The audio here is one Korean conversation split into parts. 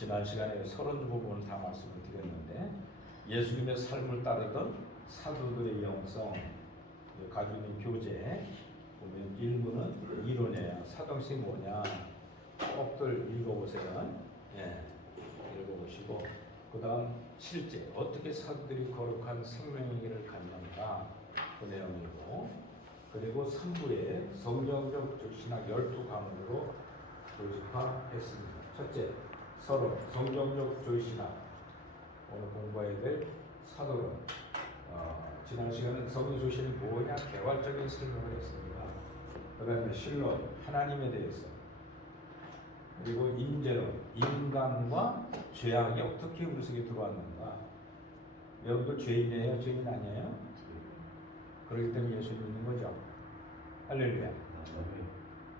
지난 시간에 32번 다 말씀을 드렸는데 예수님의 삶을 따르던 사도들의 영성 가지고 있는 교재 보면 일부는 이론이에요. 사도행전이 뭐냐 꼭들 읽어보세요. 읽어보시고 그 다음 실제 어떻게 사도들이 거룩한 생명의 길을 갔는가 그 내용이고, 그리고 3부에 성경적 신학 12과목으로 조직화했습니다. 첫째, 서로 성경적 조신학 오늘 공부해야 될 사도론. 지난 시간은 성경 조신이 뭐냐 개괄적인 설명을 했습니다. 그 다음에 신론 하나님에 대해서, 그리고 인재론 인간과 죄악이 어떻게 우리 속에 들어왔는가. 여러분들 죄인이에요? 죄인 아니에요? 그렇기 때문에 예수 믿는 거죠. 할렐루야.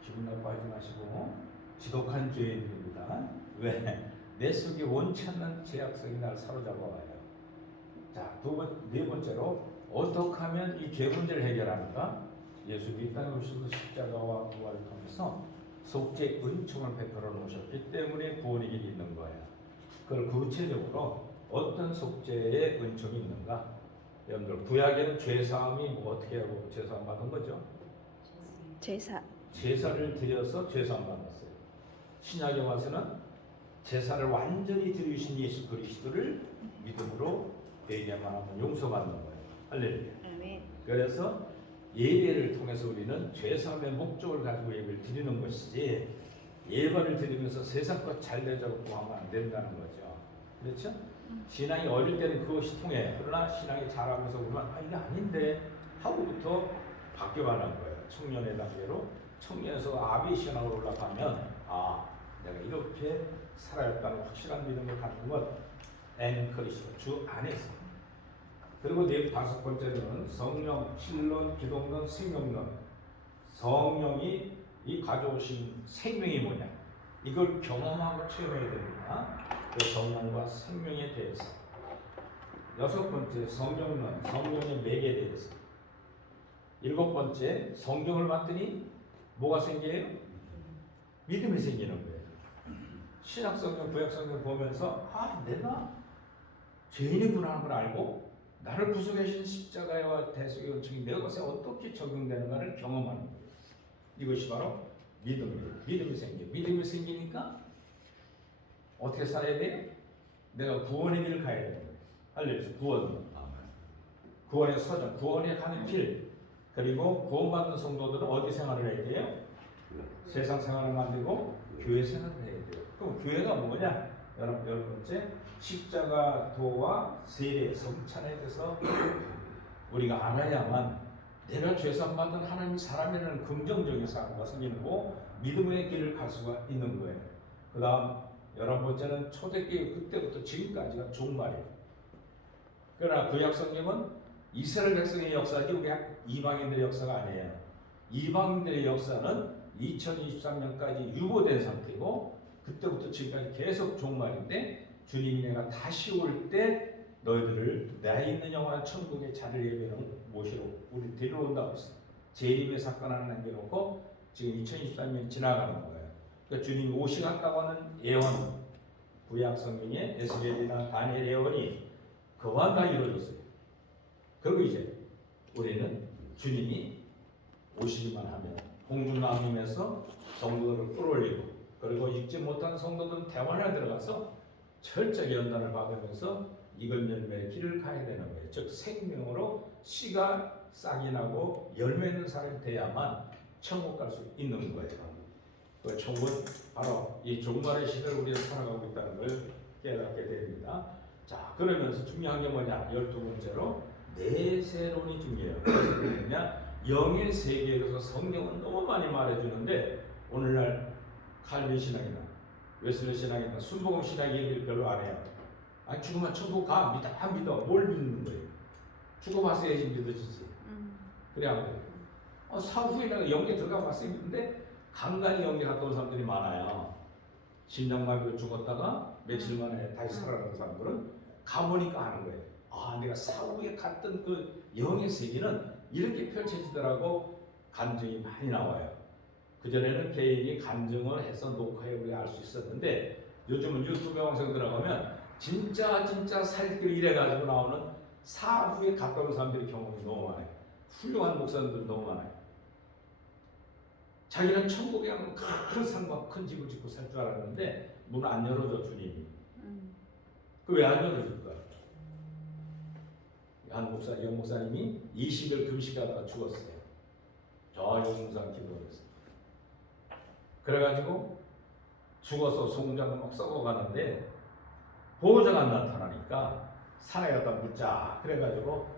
기분 나빠하지 마시고 지독한 죄인입니다. 왜? 내 속에 원치 않는 죄악성이 날 사로잡아와요. 자, 네 번째로 어떻게 하면 이 죄 문제를 해결하는가? 예수님이 땅에 오셔서 십자가와 부활을 통해서 속죄 은총을 베풀어 놓으셨기 때문에 구원의 길이 있는 거예요. 그걸 구체적으로 어떤 속죄의 은총이 있는가? 여러분들 구약에는 죄사함이 어떻게 하고 죄사함 받은 거죠? 제사를 드려서 죄사함 받았어요. 신약에 와서는 제사를 완전히 드리신 예수 그리스도를 믿음으로 회개만 하면 용서받는 거예요. 할렐루야. 그래서 예배를 통해서 우리는 죄사함의 목적을 가지고 예배를 드리는 것이지, 예배를 드리면서 세상 것 잘 되자고 구하면 안 된다는 거죠. 그렇죠? 신앙이 어릴 때는 그것이 통해. 그러나 신앙이 자라면서 보면 이게 아닌데 하고부터 바뀌어가는 거예요. 청년의 단계로. 청년에서 아비 신앙으로 올라가면 내가 이렇게 살아야겠다는 확실한 믿음을 갖는 것 앵커리시고 주 안에서. 그리고 다섯 번째는 성령, 신론, 기독론, 생명론. 성령이 이 가져오신 생명이 뭐냐, 이걸 경험하고 체험해야 됩니다. 그 성령과 생명에 대해서. 여섯 번째 성령론, 성령의 맥에 대해서. 일곱 번째 성경을 봤더니 뭐가 생겨요? 믿음이 생기는 거예요. 신약성경, 구약성경 보면서 내가 죄인이구나 하는 걸 알고 나를 구속하신 십자가와 대속의 은총이 내 것에 어떻게 적용되는가를 경험하는 거예요. 이것이 바로 믿음이에요. 믿음이 생겨요. 믿음이 생기니까 어떻게 살아야 돼요? 내가 구원의 길을 가야 돼요. 할렐루야. 구원의 서정, 구원에 가는 길. 그리고 구원받는 성도들은 어디 생활을 해야 돼요? 세상 생활을 만들고 교회 생활을 해야 돼요. 그럼 교회가 뭐냐? 열 번째, 십자가 도와 세례, 성찬에 대해서 우리가 알아야만 내가 죄산 받은 하나님의 사람이라는 긍정적인 사고가 생기는 거, 믿음의 길을 갈 수가 있는 거예요. 그 다음 11번째는 초대교회 그때부터 지금까지가 종말이에요. 그러나 구약 성경은 이스라엘 백성의 역사지 우리 이방인들의 역사가 아니에요. 이방인들의 역사는 2023년까지 유보된 상태고, 그때부터 지금까지 계속 종말인데, 주님이 내가 다시 올 때 너희들을 나 있는 영원한 천국의 자리를 모시러 우리 데려온다고 했어요. 재림의 사건 하나 남겨놓고 지금 2023년 지나가는 거예요. 그러니까 주님이 오시겠다고 하는 예언, 구약 성경에 에스겔이나 다니엘 예언이 그와 다 이루어졌어요. 그리고 이제 우리는 주님이 오시기만 하면 홍준왕님에서 성도들을 끌어올리고, 그리고 읽지 못한 성도들은 대원에 들어가서 철저히 연단을 받으면서 익은 열매의 길을 가야 되는 거예요. 즉 생명으로 씨가 싹이 나고 열매 있는 사람이 돼야만 천국 갈 수 있는 거예요. 그 천국은 바로 이 종말의 시대를 우리가 살아가고 있다는 걸 깨닫게 됩니다. 자, 그러면서 중요한 게 뭐냐? 12번째로 내세론이 중요해요. 그래서 뭐냐? 영의 세계에서 성경은 너무 많이 말해주는데, 오늘날 칼빈 신학이나 웨슬리 신학이나 순복음 신학 얘기를 별로 안 해요. 죽으면 천국 가, 믿어. 뭘 믿는 거예요? 죽어봤어야지 믿어지지. 그래 안 그래요? 사후에 내가 영계 들어가 봤어야 믿는데 간간히 영계 갔다 온 사람들이 많아요. 심장마비로 죽었다가 며칠 만에 다시 살아나는 사람들은 가보니까 아는 거예요. 내가 사후에 갔던 그 영의 세계는 이렇게 펼쳐지더라고. 간증이 많이 나와요. 그전에는 개인이 간증을 해서 녹화해 우리가 알 수 있었는데, 요즘은 유튜브 영상 들어가면 진짜 살길 이래가지고 나오는 사후에 가까운 사람들의 경험이 너무 많아요. 훌륭한 목사님들 너무 많아요. 자기는 천국에 가면 큰 산과 큰 집을 짓고 살 줄 알았는데 문 안 열어줘 주님이. 그 왜 안 열어줄까? 한 목사, 영 목사님이 20일 금식하다가 죽었어요. 저 영상 기도했어요. 그래가지고 죽어서 송장을 막 썩어가는데 보호자가 나타나니까 산에 갖다 묻자. 그래가지고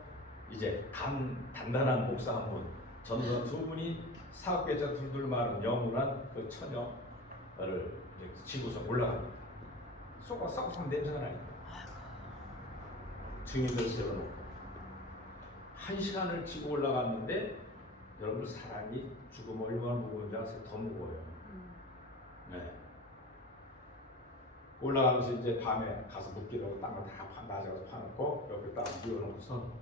이제 단단한 목사 한 분, 전도 두 분이 사업계좌 둘둘 마른 영원한 그 처녀를 지고서 올라갑니다. 쏘가 썩 냄새가 나니까 증인들 세워놓고 1시간을 지고 올라갔는데 여러분 사람이 죽으면 얼마나 무거운지 아세요? 더 무거워요. 네. 올라가면서 이제 밤에 가서 묻기로 땅을 다 낮에 가서 파놓고 옆에 딱 비워놓고서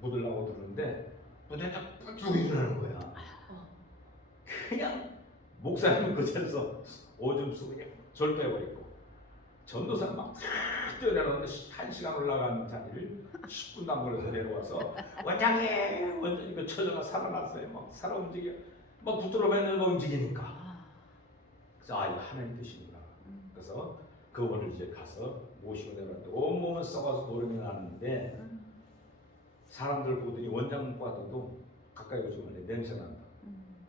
묻으려고 들었는데 묻에다 뚝 일어나는 거야. 그냥 목사님은 그 자리에서 오줌 쓰고 졸 빼버리고 전도사는 막 뛰어내려오는데 1시간 올라가는 자리를 10분도 안 걸려서 내려와서 원장님! 원장님 그 처녀가 살아났어요. 막 살아 움직여. 막 붙들어 뱉는 거 움직이니까. 그래서 아 이거 하나님 뜻이구나. 그래서 그분을 이제 가서 모시고 내려왔는데 온몸은 썩어서 고름이 나는데 사람들 보더니 원장 봐도 가까이 오지 말래. 냄새 난다.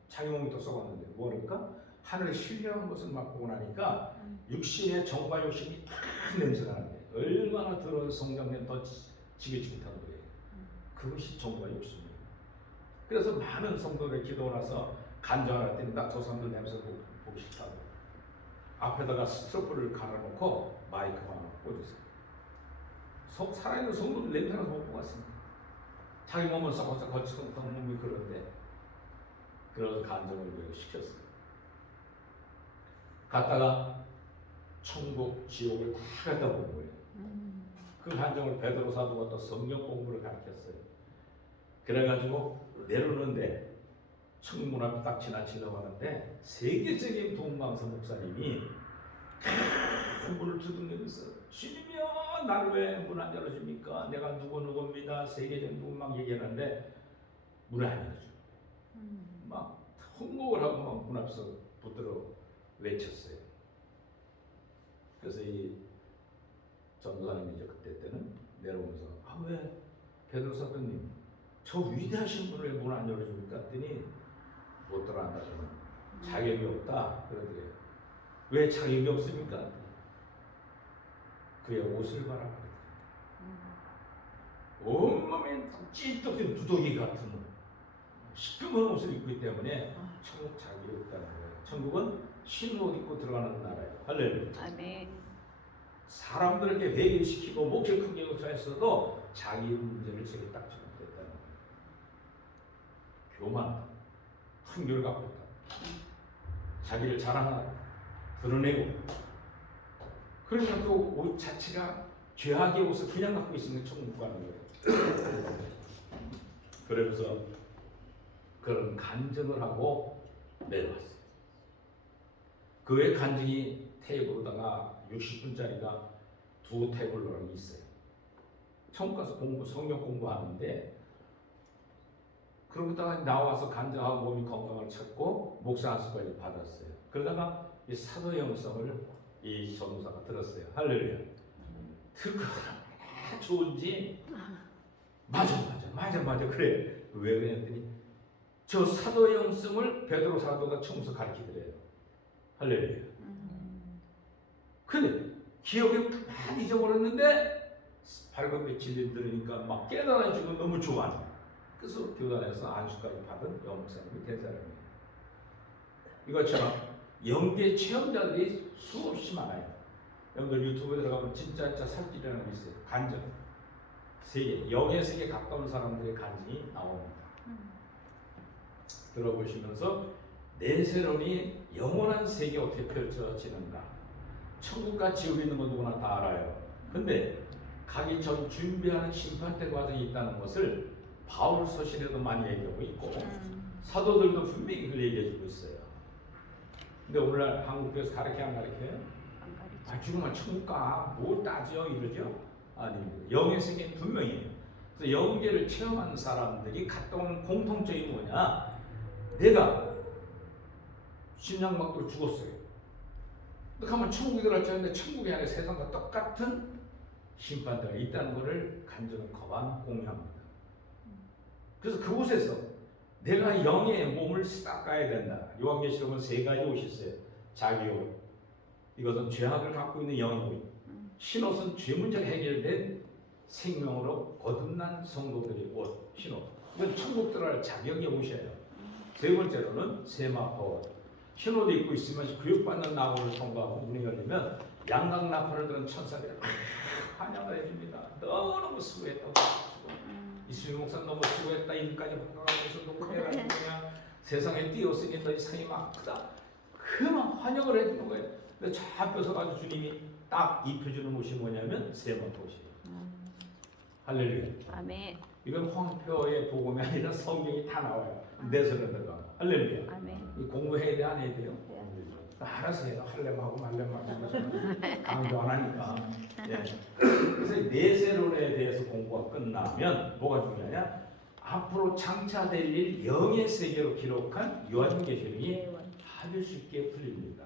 자기 몸이 또 썩었는데 뭐랄까? 하늘의 신령한 것을 막 보고 나니까 육신의 정과 욕심이 다 냄새가 나는데 얼마나 더러운 성장면 더 지긋지긋한 거예요. 그것이 정과 욕심이에요. 그래서 많은 성도들의 기도가 나서 간증을 했더니 나 저 사람들 냄새 보기 싫다고 앞에다가 스트로프를 갈아놓고 마이크만 꽂으세요. 살아있는 성도들 냄새나서 못 보고 왔습니다. 자기 몸은 썩어서 거치던 몸이 그런데 그래서 간증을 시켰어요. 갔다가 천국, 지옥을 다 갔다 본 거예요. 그 간증을 베드로 사도가 또 성경 공부를 가르쳤어요. 그래가지고 내려오는데 천국 문 앞에 딱 지나치려고 하는데 세계적인 부흥강사 목사님이 문을 두드리면서 주님이여 나를 왜 문 안 열어줍니까? 내가 누구입니다. 세계적인 부흥강 얘기하는데 문을 안 열어줘. 막 hon곡을 하고 막 문 앞에서 붙들어 외쳤어요. 그래서 이 전도사님이 이제 그때 때는 내려오면서 아 왜 베드로 사도님 저 위대하신 분을 왜 문 안 열어줍니까? 했더니 못 들어간다 그러면 자격이 없다 그러더래요. 왜 자격이 없습니까? 그의 옷을 봐라 온몸에 찐떡진 두더기 같은 시커먼 옷을 입고 있기 때문에 천국 자격이 없다는 거예요. 천국은 흰 옷 입고 들어가는 나라예요. 할렐루야. 아멘. 사람들에게 회개시키고 목적 큰 경우가 있어도 자기 문제를 제일 딱 적용했다는 거예요. 교만, 한결 갖고 있다. 자기를 자랑하고 드러내고 그러니까 그 옷 자체가 죄악의 옷을 그냥 갖고 있으면 천국 가는 거예요. 그러면서 그런 간증을 하고 내려왔어요. 그의 간증이 테이블로다가 60분짜리가 2 테이블로랑 있어요. 천국 가서 성경 공부하는데 그러다가 나와서 간증하고 몸이 건강을 찾고 목사 안수까지 받았어요. 그러다가 이 사도 영성을 이 전도사가 들었어요. 할렐루야. 듣고 얼마나 좋은지 맞아 그래. 왜 그랬더니 저 사도 영성을 베드로 사도가 처음부터 가르치더래요. 할렐루야. 근데 기억이 많이 잊어버렸는데 발급의 진리 들으니까 막 깨달아지고 너무 좋아하는 거예요. 그래서 교단에서 안수까지 받은 영목사님이 된 사람이에요. 이것처럼 영계 체험자들이 수없이 많아요. 여러분들 유튜브에 들어가면 진짜 살찌라는 게 있어요. 간증. 세계, 영의 세계에 가까운 사람들의 간증이 나옵니다. 들어보시면서 내세론이 영원한 세계 어떻게 펼쳐지는가. 천국과 지옥에 있는 건 누구나 다 알아요. 근데 가기 전 준비하는 심판대 과정이 있다는 것을 바울 서신에도 많이 얘기하고 있고 사도들도 분명히 그걸 얘기해 주고 있어요. 근데 오늘날 한국교회에서 가르쳐요? 안 가르쳐요? 안 가르쳐요. 죽으면 천국 가, 뭘 따져 이러죠? 아닙니다. 영의 세계는 분명해요. 그래서 영계를 체험한 사람들이 갔다 오는 공통점이 뭐냐? 내가 심장막도로 죽었어요. 그러면 천국에 들어갈 줄 알았는데 천국이 아니라 세상과 똑같은 심판대가 있다는 것을 간절히 거반 공유합니다. 그래서 그곳에서 내가 영의 몸을 닦아야 된다. 요한계시록은 세 가지 옷이 있어요. 자기 옷, 이것은 죄악을 갖고 있는 영의 옷. 흰옷은 죄 문제가 해결된 생명으로 거듭난 성도들의 옷, 흰옷. 이건 천국 들어갈 자격의 옷이에요. 세 번째로는 세마포 옷. 흰옷 입고 있으면 교육받는 나무를 통과하고 문이 열리면 양각 나팔을 들은 천사들이 환영을 해줍니다. 너무 수고했다고. 이수영 목사 너무 수고했다. 일까지 바꿔가면서 녹음해라. 그냥 세상에 띄었으니 더 이상이 막 크다. 그만 환영을 해주는 거예요. 근데 저 앞에서 가지고 주님이 딱 입혀주는 옷이 뭐냐면 세마포 옷이에요. 할렐루야. 아멘. 이건 황표의 복음이 아니라 성경이 다 나와요. 내 손에 들어가. 할렐루야. 아멘. 공부해야 돼, 안 해야 돼요? 네. 알아서 해요. 할렘하고 말렘하고 강조 안 하니까. 예. 그래서 내세론에 대해서 공부가 끝나면 뭐가 중요하냐? 앞으로 장차될 일 영의 세계로 기록한 요한계시록이 아주 쉽게 풀립니다.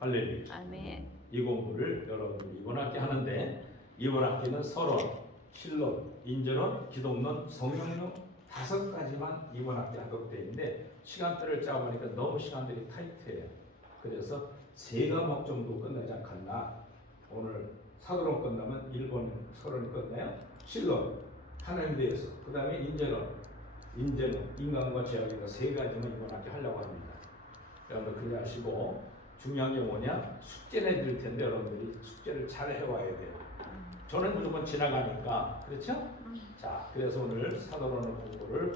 할렐루야. 아멘. 이 공부를 여러분들이 이번 학기 하는데 이번 학기는 서론, 실론, 인전론, 기독론, 성경론 5가지만 이번 학기 하도록 되어 있는데 시간대를 짜보니까 너무 시간들이 타이트해요. 그래서 3과목 정도 끝나지 않겠나. 오늘 사도론 끝나면 1번 서론이 끝나요. 실론, 하나님에 대해서. 그 다음에 인전론, 인간과 죄악이다. 3가지만 이번 학기 하려고 합니다. 여러분들 그렇게 하시고 중요한 게 뭐냐? 숙제를 해드릴 텐데 여러분들이 숙제를 잘 해와야 돼요. 저는 무조건 지나가니까. 그렇죠? 자, 그래서 오늘 사도론의 공부를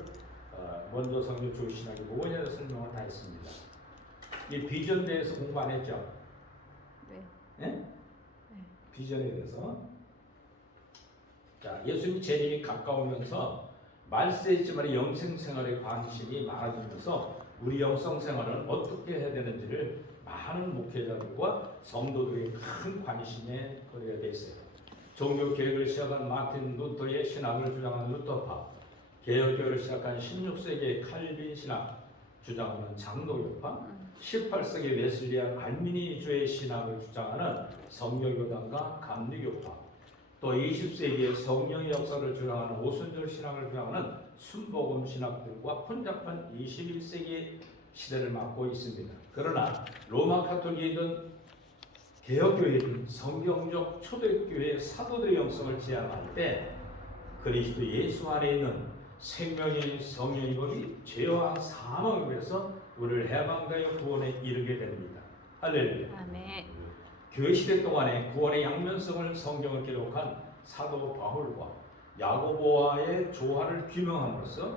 먼저 성경 조신하게 뭐냐에 설명을 다 했습니다. 이 비전에 대해서 공부 안 했죠? 네. 네? 비전에 대해서. 자, 예수님 재림이 가까우면서 말세지만의 영생 생활의 관심이 많아지면서 우리 영성 생활을 어떻게 해야 되는지를 많은 목회자들과 성도들의 큰 관심에 거리가 되어 있어요. 종교 개혁을 시작한 마틴 루터의 신학을 주장하는 루터파, 개혁교회를 시작한 16세기의 칼빈 신학 주장하는 장로교파, 18세기 웨슬리안 알미니주의 신학을 주장하는 성결교단과 감리교파, 또 20세기의 성령의 역사를 주장하는 오순절 신학을 주장하는 순복음 신학들과 혼잡한 21세기 시대를 맞고 있습니다. 그러나 로마 가톨릭이든 개혁교회든 성경적 초대교회의 사도들의 영성을 지향할 때 그리스도 예수 안에 있는 생명의 성령의 법이 죄와 사망을 위해서 우리를 해방되어 구원에 이르게 됩니다. 할렐루야. 아멘. 교회 시대 동안에 구원의 양면성을 성경을 기록한 사도 바울과 야고보와의 조화를 규명함으로써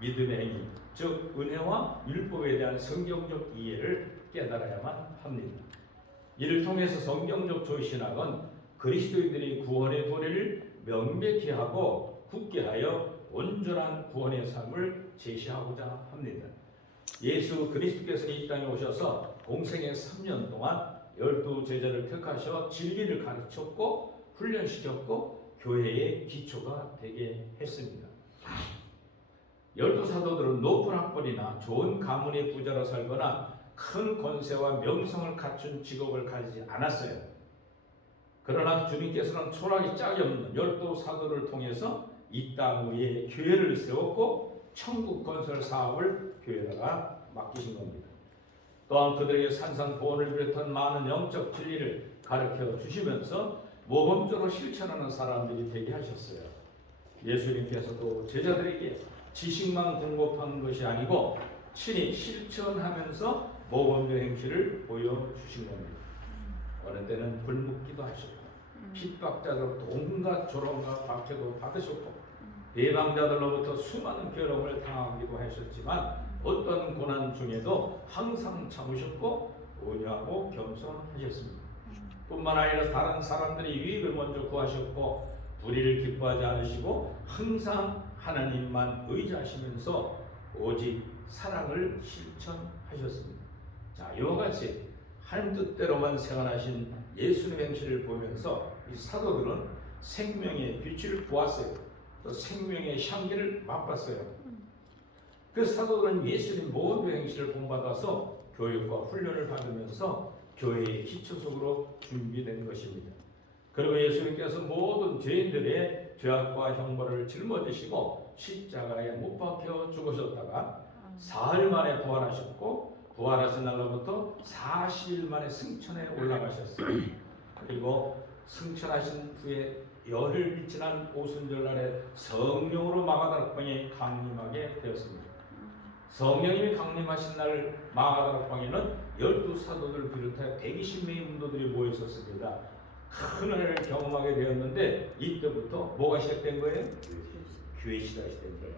믿음의 행위, 즉 은혜와 율법에 대한 성경적 이해를 깨달아야만 합니다. 이를 통해서 성경적 조신학은 그리스도인들이 구원의 도리를 명백히 하고 굳게 하여 온전한 구원의 삶을 제시하고자 합니다. 예수 그리스도께서 이 땅에 오셔서 공생의 3년 동안 12제자를 택하셔 진리를 가르쳤고 훈련시켰고 교회의 기초가 되게 했습니다. 12사도들은 높은 학벌이나 좋은 가문의 부자로 살거나 큰 권세와 명성을 갖춘 직업을 가지지 않았어요. 그러나 주님께서는 초락이 짝이 없는 12사도를 통해서 이 땅 위에 교회를 세웠고 천국 건설 사업을 교회에다가 맡기신 겁니다. 또한 그들에게 산산보원을 비롯한 많은 영적 진리를 가르쳐 주시면서 모범적으로 실천하는 사람들이 되게 하셨어요. 예수님께서도 제자들에게 지식만 공급하는 것이 아니고 친히 실천하면서 모범적 행실을 보여주신 겁니다. 어느 때는 불묻기도 하셨고 핍박자들 온갖 조롱과 박해도 받으셨고 배방자들로부터 수많은 괴로움을 당하기도 하셨지만 어떤 고난 중에도 항상 참으셨고 온유하고 겸손하셨습니다. 뿐만 아니라 다른 사람들의 유익을 먼저 구하셨고 불의를 기뻐하지 않으시고 항상 하나님만 의지하시면서 오직 사랑을 실천하셨습니다. 자, 이와 같이 하나님 뜻대로만 생활하신 예수님의 행실을 보면서 이 사도들은 생명의 빛을 보았어요. 또 생명의 향기를 맛봤어요. 그 사도들은 예수님 모든 행실을 본받아서 교육과 훈련을 받으면서 교회의 기초석으로 준비된 것입니다. 그리고 예수님께서 모든 죄인들의 죄악과 형벌을 짊어지시고 십자가에 못 박혀 죽으셨다가 사흘 만에 부활하셨고 부활하신 날로부터 40일 만에 승천에 올라가셨어요. 그리고 승천하신 후에 열흘 지난 오순절날에 성령으로 마가다락방에 강림하게 되었습니다. 성령님이 강림하신 날 마가다락방에는 12사도들 비롯해 120명의 문도들이 모여 있었습니다. 큰 은혜를 경험하게 되었는데 이때부터 뭐가 시작된 거예요? 교회 시작이 시작된 거예요.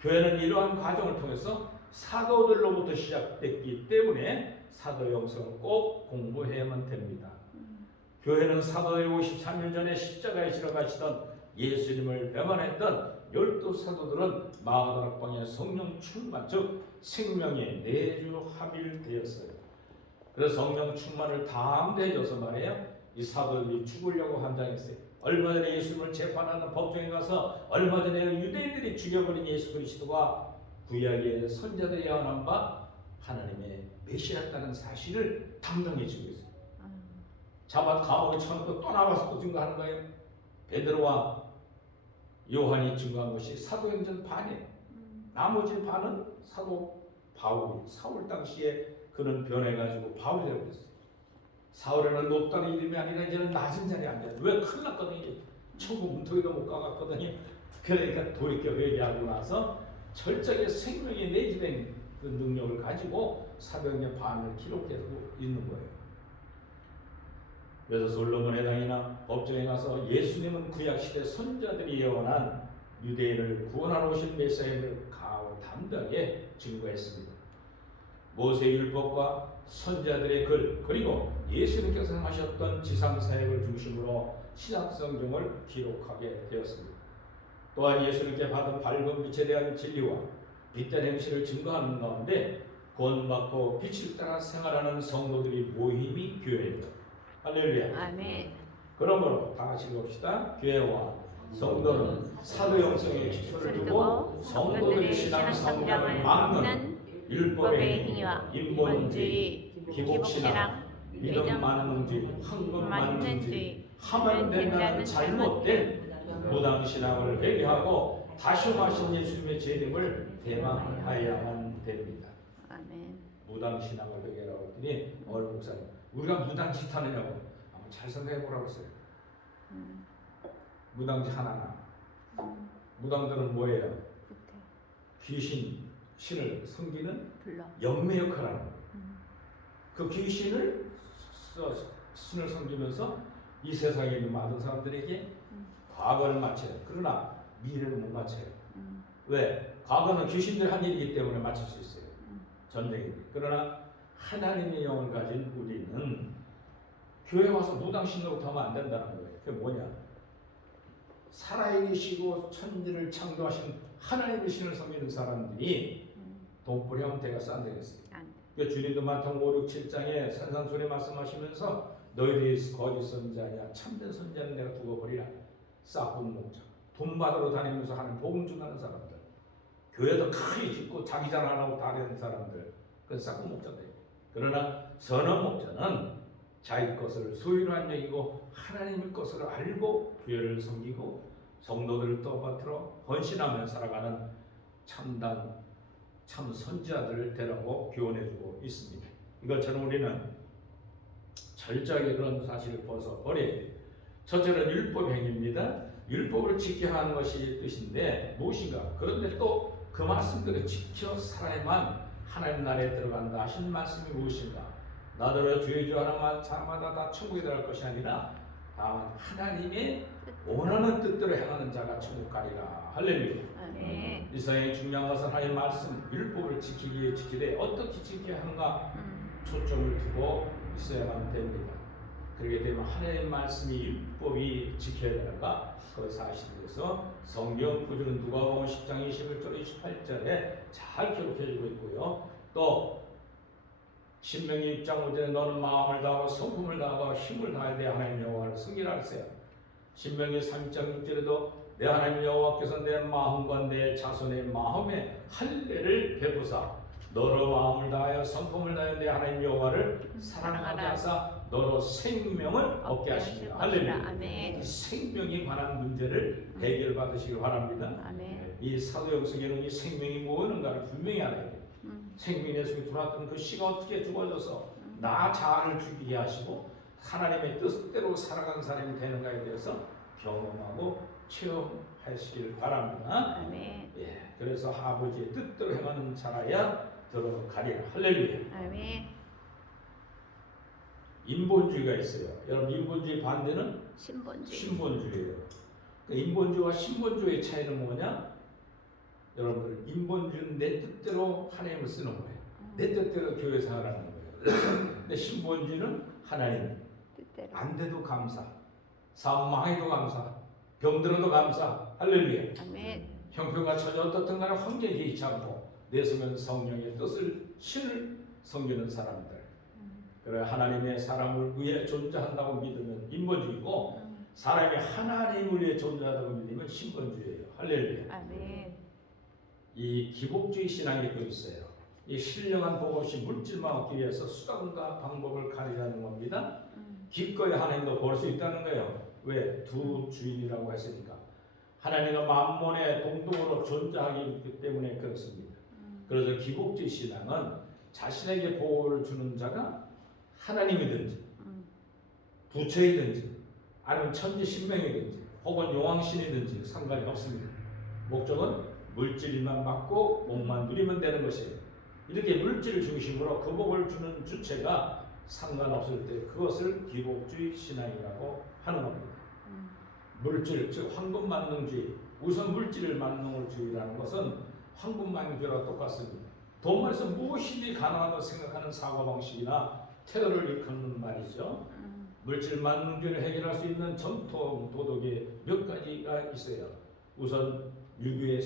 교회는 이러한 과정을 통해서 사도들로부터 시작됐기 때문에 사도 영성을 꼭 공부해야만 됩니다. 교회는 사도들이 53년 전에 십자가에 지나가시던 예수님을 배반했던 12사도들은 마가다락방에 성령 충만, 즉 생명의 내주 합일되었어요. 그래서 성령 충만을 담대해져서 말이에요. 이 사도들이 죽으려고 환장했어요. 얼마 전에 예수님을 재판하는 법정에 가서 얼마 전에 유대인들이 죽여버린 예수 그리스도가 구약의 선자들이 예언한 바 하나님의 메시아였다는 사실을 당당해지고 있어요. 잡아 감옥에 쳐놓고 또 나와서 또 증거하는 거예요. 베드로와 요한이 증거한 것이 사도행전 반이에요. 나머지 반은 사도 바울이 사울 당시에 그는 변해가지고 바울이 되고 있어요. 사울에는 높다는 이름이 아니라 이제는 낮은 자리에 앉아요. 왜? 큰일 났거든요. 천국 문턱에도 못 가갔거든요. 그러니까 돌이켜 회개하고 나서 철저하게 생명에 내주된 그 능력을 가지고 사도행전 반을 기록해서 있는 거예요. 그래서 솔로몬 회당이나 법정에 가서 예수님은 구약시대 선자들이 예언한 유대인을 구원하러 오신 메시아를 강하고 담대하게 증거했습니다. 모세의 율법과 선자들의 글 그리고 예수님께서 하셨던 지상사역을 중심으로 신약성경을 기록하게 되었습니다. 또한 예수님께 받은 밝은 빛에 대한 진리와 빛된 행실을 증거하는 가운데 구원받고 빛을 따라 생활하는 성도들이 모임이 교회입니다. 할렐루야. 아멘. 그러므로 다 같이 읽읍시다. 교회와 성도는 사도 영성의 기초를 두고 성도들의 신앙 성장을 막는 율법의 행위와 인본주의, 기복신앙, 믿음 만능주의, 황금 만능주의, 하면 된다는 잘못된 무당신앙을 회개하고 다시 오신 예수님의 재림을 대망하여야만 됩니다. 아멘. 무당신앙을 회개하라고 했더니 어느 목사님 우리가 무당짓 하느냐고 한번 잘 생각해 보라고 했어요. 무당짓 하나나 무당들은 뭐예요? 귀신, 신을 섬기는 영매 역할을 하는 거예요. 그 귀신을 신을 섬기면서 이 세상에 있는 많은 사람들에게 과거를 맞춰요. 그러나 미래를 못 맞춰요. 왜? 과거는 귀신들이 한 일이기 때문에 맞출 수 있어요. 전쟁이. 그러나 하나님의 영을 가진 우리는 교회 와서 무당신으로부터 하면 안 된다는 거예요. 그게 뭐냐? 살아계시고 천지를 창조하신 하나님의 신을 섬기는 사람들이 돈벌이 하면 대가 싼 되겠어요. 그러니까 주님도 마태복음 5, 6, 7장에 산상수훈에 말씀하시면서 너희들이 거짓 선자냐 참된 선자는 내가 두고 버리라. 싹군 목자. 돈 받으러 다니면서 하는 복음 전하는 사람들. 교회도 크게 짓고 자기 잘 안 하고 다 되는 사람들. 그건 싹군 목자들. 그러나 선한 목자는 자기 것을 소유로 안 여기고 하나님의 것을 알고 교회를 섬기고 성도들을 떠받들어 헌신하며 살아가는 참단 참 선지자들을 되라고 교훈해주고 있습니다. 이것처럼 우리는 철저하게 그런 사실을 벗어버려야 돼요. 첫째는 율법 행위입니다. 율법을 지켜야 하는 것이 뜻인데 무엇인가? 그런데 또 그 말씀대로 지켜 살아야만 하나님 나라에 들어간다 하신 말씀이 무엇인가? 나더러 주의 주 하나만 자마다 다 천국에 들어갈 것이 아니라 다만 하나님의 원하는 뜻대로 행하는 자가 천국 가리라. 할렐루야. 네. 이 세상에 중요한 것은 하나님의 말씀, 율법을 지키기에 지키되 어떻게 지켜야 하는가 초점을 두고 있어야만 됩니다. 그렇게 되면 하나님의 말씀이 율법이 지켜야 되는가? 그 사실에 대해서 성경 구절은 누가복음 10장 21절 28절에 잘 기록해주고 있고요. 또 신명기 6장 5절에 너는 마음을 다하고 성품을 다하고 힘을 다해 내 하나님 여호와를 섬기라 하세요. 신명기 3장 6절에도 내 하나님 여호와께서 내 마음과 내 자손의 마음에 할례를 베푸사 너로 마음을 다하여 성품을 다하여 내 하나님 여호와를 사랑하게 하사 너로 생명을 얻게 하십니다. 할렐루야. 아멘. 생명에 관한 문제를 해결받으시길 바랍니다. 아멘. 이 사도행성에는 이 생명이 뭐는가를 분명히 알아야 돼요. 생명의 속에 들어왔던 그 씨가 어떻게 죽어져서 나 자아를 죽이게 하시고 하나님의 뜻대로 살아가는 사람이 되는가에 대해서 경험하고 체험하시길 바랍니다. 아멘. 예, 그래서 아버지의 뜻대로 행하는 자라야 들어가리라. 할렐루야. 아멘. 인본주의가 있어요. 여러분 인본주의 반대는 신본주의. 신본주의예요. 그 인본주의와 신본주의의 차이는 뭐냐? 여러분들 인본주의는 내 뜻대로 하나님을 쓰는 거예요. 내 뜻대로 교회 생활하는 거예요. 근데 신본주의는 하나님 뜻대로. 안 돼도 감사, 사업 망해도 감사, 병들어도 감사. 할렐루야. 아멘. 형편과 처지 어떻든 간에 환경에 개의치 않고 내 속에 성령의 뜻을 신을 섬기는 사람들. 그래 하나님의 사람을 위해 존재한다고 믿으면 인본주의고 사람이 하나님을 위해 존재한다고 믿으면 신본주의예요. 할렐루야. 아멘. 이 기복주의 신앙이 또 있어요. 이 신령한 복 없이 물질만 얻기 위해서 수단과 방법을 가리자는 겁니다. 기꺼이 하나님도 볼 수 있다는 거예요. 왜? 두 주인이라고 했으니까. 하나님은 만몬의 동등으로 존재하기 때문에 그렇습니다. 그래서 기복주의 신앙은 자신에게 복을 주는 자가 하나님이든지 부처이든지 아니면 천지 신명이든지 혹은 용왕신이든지 상관이 없습니다. 목적은 물질만 받고 복만 누리면 되는 것이에요. 이렇게 물질 중심으로 그 복을 주는 주체가 상관없을 때 그것을 기복주의 신앙이라고 하는 겁니다. 물질, 즉 황금만능주의, 우선 물질을 만능주의라는 것은 황금만능주의와 똑같습니다. 돈만 있으면 무엇이든지 가능하다고 생각하는 사고방식이나 태도를 일컫는 말이죠. 물질 만능주의를 해결할 수 있는 전통 도덕의 몇 가지가 있어요. 우선 유교의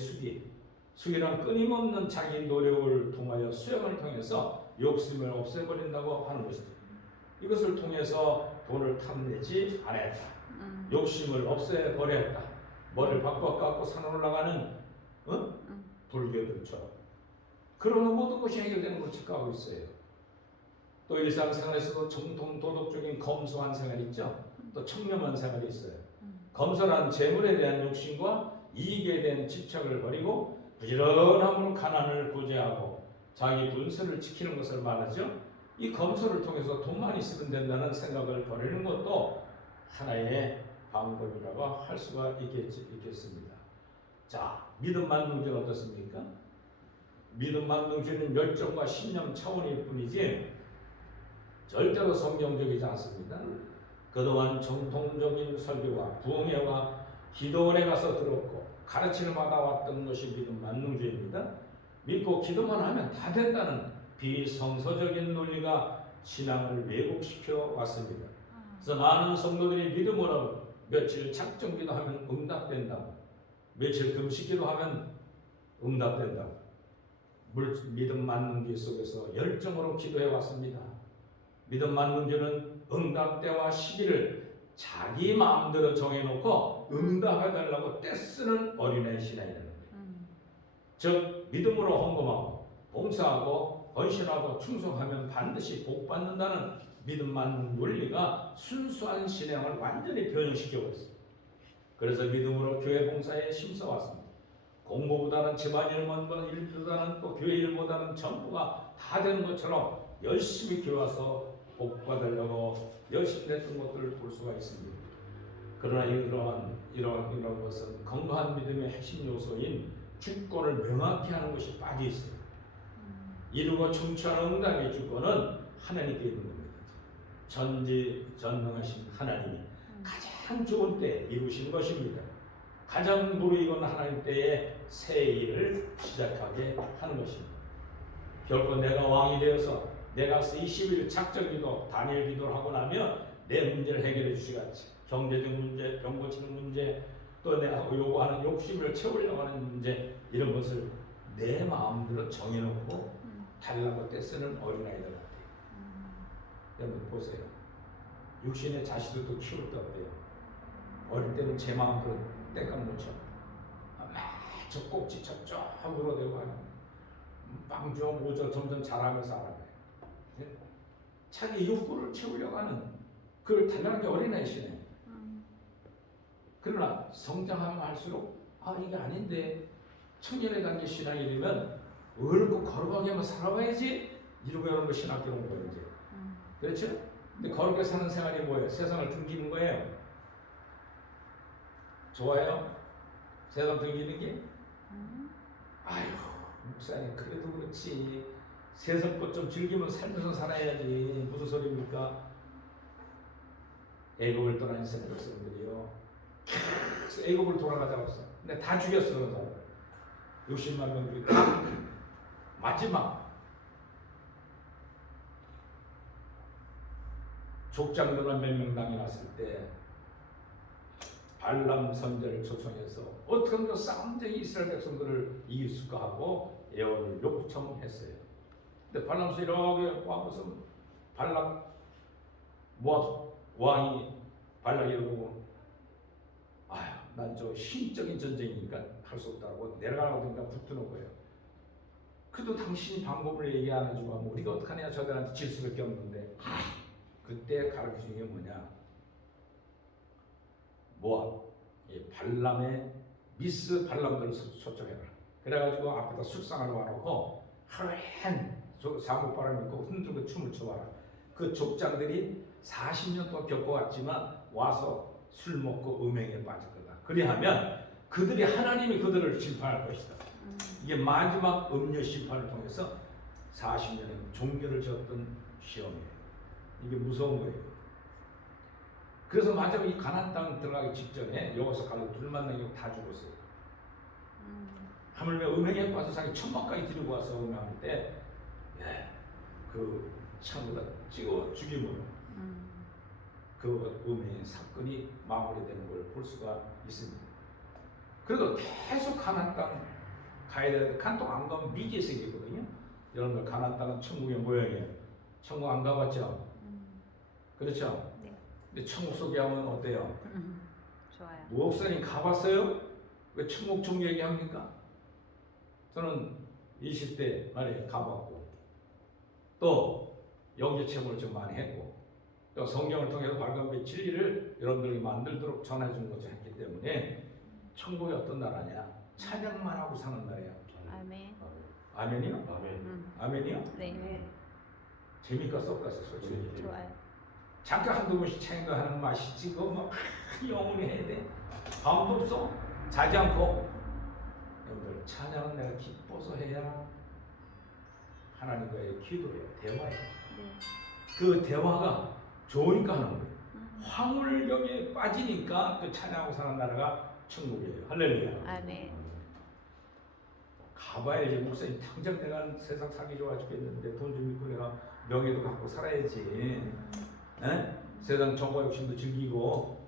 수기란 끊임없는 자기 노력을 통하여 수행을 통해서 욕심을 없애버린다고 하는 것이죠. 이것을 통해서 돈을 탐내지 않았다. 욕심을 없애버렸다. 머리를 박박 깎고 산 올라가는 불교들처럼. 그러면 모든 것이 해결되는 걸 착각하고 있어요. 또 일상생활에서도 정통 도덕적인 검소한 생활이 있죠. 또 청렴한 생활이 있어요. 검소한 재물에 대한 욕심과 이익에 대한 집착을 버리고 부지런함으로 가난을 구제하고 자기 분수를 지키는 것을 말하죠. 이 검소를 통해서 돈만 있으면 된다는 생각을 버리는 것도 하나의 방법이라고 할 수가 있겠습니다. 자, 믿음 만능주는 어떻습니까? 믿음 만능주는 열정과 신념 차원일 뿐이지 절대로 성경적이지 않습니다. 그동안 정통적인 설교와 부흥회와 기도원에 가서 들었고 가르침을 받아왔던 것이 믿음 만능주의입니다. 믿고 기도만 하면 다 된다는 비성서적인 논리가 신앙을 왜곡시켜 왔습니다. 그래서 많은 성도들이 믿음으로 며칠 작정기도 하면 응답된다고, 며칠 금식기도 하면 응답된다고, 믿음 만능주의 속에서 열정으로 기도해 왔습니다. 믿음 만능주는 응답대와 시기를 자기 마음대로 정해놓고 응답해달라고 떼쓰는 어린애 신앙이라는 거예요. 즉 믿음으로 헌금하고 봉사하고 헌신하고 충성하면 반드시 복 받는다는 믿음 만능 논리가 순수한 신앙을 완전히 변형시켜버렸어요. 그래서 믿음으로 교회 봉사에 힘써왔습니다. 공부보다는 집안일보다는 또 교회 일보다는 전부가 다 되는 것처럼 열심히 교회 와서 복 받으려고 열심히 했던 것들을 볼 수가 있습니다. 그러나 이러한 것은 건강한 믿음의 핵심 요소인 주권을 명확히 하는 것이 빠져 있어요. 이루고 청취하는 응답의 주권은 하나님께 있는 겁니다. 전지전능하신 하나님이 가장 좋은 때에 이루신 것입니다. 가장 무르익은 하나님 때에 새 일을 시작하게 하는 것입니다. 결코 내가 왕이 되어서 내가 20일 작정기도 단일 기도를 하고 나면 내 문제를 해결해 주시겠지. 경제적 문제, 병 고치는 문제, 또 내가 요구하는 욕심을 채우려고 하는 문제, 이런 것을 내 마음대로 정해놓고 달라고 떼쓰는 어린아이들 같아요. 여러분 보세요. 육신의 자식들도 키울 때 어때요? 어릴 때는 제 마음대로 땡깡 못 쳐. 저 꼭지 저쪽으로 되고 하는 빵주어 모저 점점 잘하면서 알아가요. 자기 욕구를 채우려고 하는 그걸 달라는 게 어린아이시네. 그러나 성장하면 할수록 이게 아닌데 청년에 관계 신앙이 되면 어렵고 걸어가게 하면 살아봐야지 이러고 여러분 신학교 온 거예요 이제. 그렇죠? 근데 거룩하게 사는 생활이 뭐예요? 세상을 등기는 거예요. 좋아요? 세상 등기는 게? 아유 목사님 그래도 그렇지 세상 것 좀 즐기면 살면서 살아야지 무슨 소리입니까? 애국을 떠난 세상 백성들이요 애국을 돌아가자고 했어. 근데 다 죽였어 그런 사람. 60만 명들이 다 마지막 족장들만 몇 명 당이 났을 때 발람 선제를 초청해서 어떻게 하면 쌍쟁이 이스라엘 백성들을 이길 수가 하고 예언을 요청했어요. 근데 발람서 이렇게 와서 발락 모압 왕이 발락이 이러고 난 저 힘적인 전쟁이니까 할 수 없다고 내려가라든가 붙드는 거예요. 그래도 당신이 방법을 얘기 안 해주고 하면 우리가 어떡하냐 저들한테 질 수밖에 없는데 그때 가르치는 게 뭐냐 모압 발람의 미스 발람들을 초청해라. 그래가지고 앞에다 숙상을 와놓고 하루엔 사목바람 입고 흔들고 춤을 춰봐라. 그 족장들이 40년 동안 겪어왔지만 와서 술 먹고 음행에 빠질 거다. 그리하면 그들이 하나님이 그들을 심판할 것이다. 이게 마지막 음료 심판을 통해서 40년의 종교를 지었던 시험이에요. 이게 무서운 거예요. 그래서 마지막 이 가나안 땅 들어가기 직전에 여호수 갈렙 둘만 남기고 다 죽었어요. 하물며 음행에 빠져 자기 천막까지 들고 와서 음행할 때 그 창으로다 찍어 죽임으로 그 음행의 사건이 마무리되는 걸 볼 수가 있습니다. 그래도 계속 가나안 땅 가야 되는데 가나안 땅 안 가면 미지의 세계거든요. 여러분들 가나안 땅은 천국의 모양이에요. 천국 안 가봤죠? 그렇죠? 네. 근데 천국 소개하면 어때요? 좋아요. 목사님 가봤어요? 왜 천국 좀 얘기합니까? 저는 20대 말에 가봤고 또 영계 체험을 좀 많이 했고 또 성경을 통해서 발견된 진리를 여러분들이 만들도록 전해주는 것을 했기 때문에 천국이 어떤 나라냐? 찬양만 하고 사는 나라야. 아멘. 아멘이요? 아멘이요? 네. 재미가 썩었어 솔직히. 좋아요. 잠깐 한두 번씩 찬양도 하는 맛이지 그거 막 영원히 해야 돼. 다음도 없어. 자지 않고 여러분들 찬양은 내가 기뻐서 해야 하나님과의 기도예요. 대화예요. 네. 그 대화가 좋으니까 하는 거예요. 황홀경에 빠지니까 그 찬양하고 사는 나라가 천국이에요. 할렐루야. 아멘. 가봐야지. 목사님 당장 내가 세상 살기 좋아 죽겠는데 돈 좀 있고 내가 명예도 갖고 살아야지. 세상 정과 욕심도 즐기고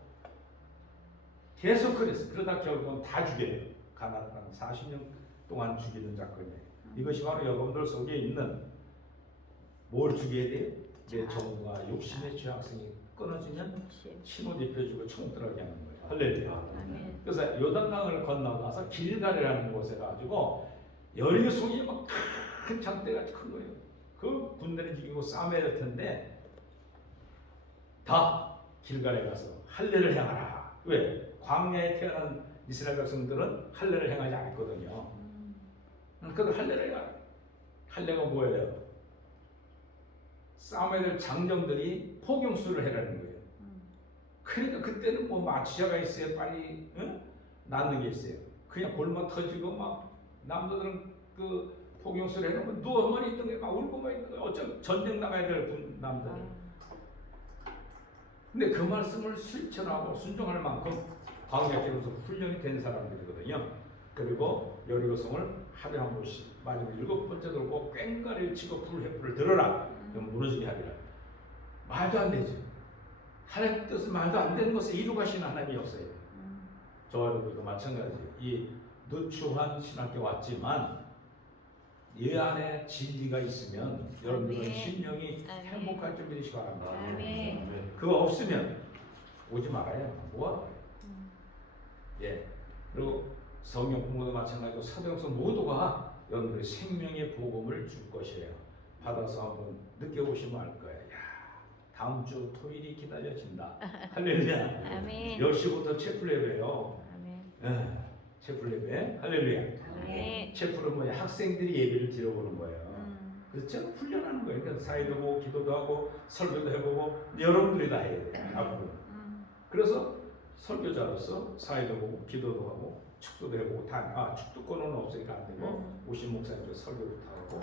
계속 그랬어. 그러다 결국은 다 죽여요. 가나안 땅 40년 동안 죽이는 작건이에요. 이것이 바로 여러분들 속에 있는 뭘 죽여야 돼요? 내 정과 욕심의 죄악성이 끊어지면 신옷 입혀주고 천국 들어가게 하는 거예요. 할렐루야. 아멘. 그래서 요단강을 건너가서 길갈이라는 곳에 가지고 여리고성이 막 큰 장대가 큰 거예요. 그 군대를 이기고 싸움해야 될 텐데 다 길갈에 가서 할례를 행하라. 왜? 광야에 태어난 이스라엘 백성들은 할례를 행하지 않았거든요. 그래도 할례를 해라. 할례가 뭐예요? 싸움해야 될 장정들이 포경수를 해라는 거예요. 그러니까 그때는 뭐 마취자가 있어요. 빨리 낳는 게 있어요. 그냥 골마 터지고 막 남자들은 그 포경수를 해놓으면 누워만 있던 게 막 울고만 있는 거예요. 어쩜 전쟁 나가야 될 남자들. 근데 그 말씀을 실천하고 순종할 만큼 광야길로서 훈련이 된 사람들이거든요. 그리고 여리고성을 하루에 한 번씩 마지막 7번째 돌고 꽹과리를 치고 불 들어라. 그럼 무너지게 하리라. 말도 안 되죠. 하나님 뜻은 말도 안 되는 것을 이루가시는 하나님이 없어요. 저와 여러분도 마찬가지. 이 누추한 신학교 왔지만 이 안에 진리가 있으면 여러분들은 아멘. 심령이 아멘. 행복할 줄 믿으시기 바랍니다. 아멘. 그거 없으면 오지 말아요. 뭐하러? 예. 그리고 성경 공부도 마찬가지고 사도행서 모두가 여러분들의 생명의 복음을 줄 것이에요. 받아서 한번 느껴보시면 알 거예요. 야, 다음 주 토요일이 기다려진다. 할렐루야. 아멘. 10시부터 채플 예배예요. 아멘. 예, 채플 예배. 할렐루야. 아멘. 채플은 뭐냐? 학생들이 예배를 드려보는 거예요. 그렇죠? 훈련하는 거예요. 그러니까 사회도 보고 기도도 하고 설교도 해보고 여러분들이 다 해야 돼요. 앞으로. 그래서 설교자로서 사회도 보고 기도도 하고 축도도 해보고 축도권은 없으니까 안 되고 오신 목사님들 설교도 다 하고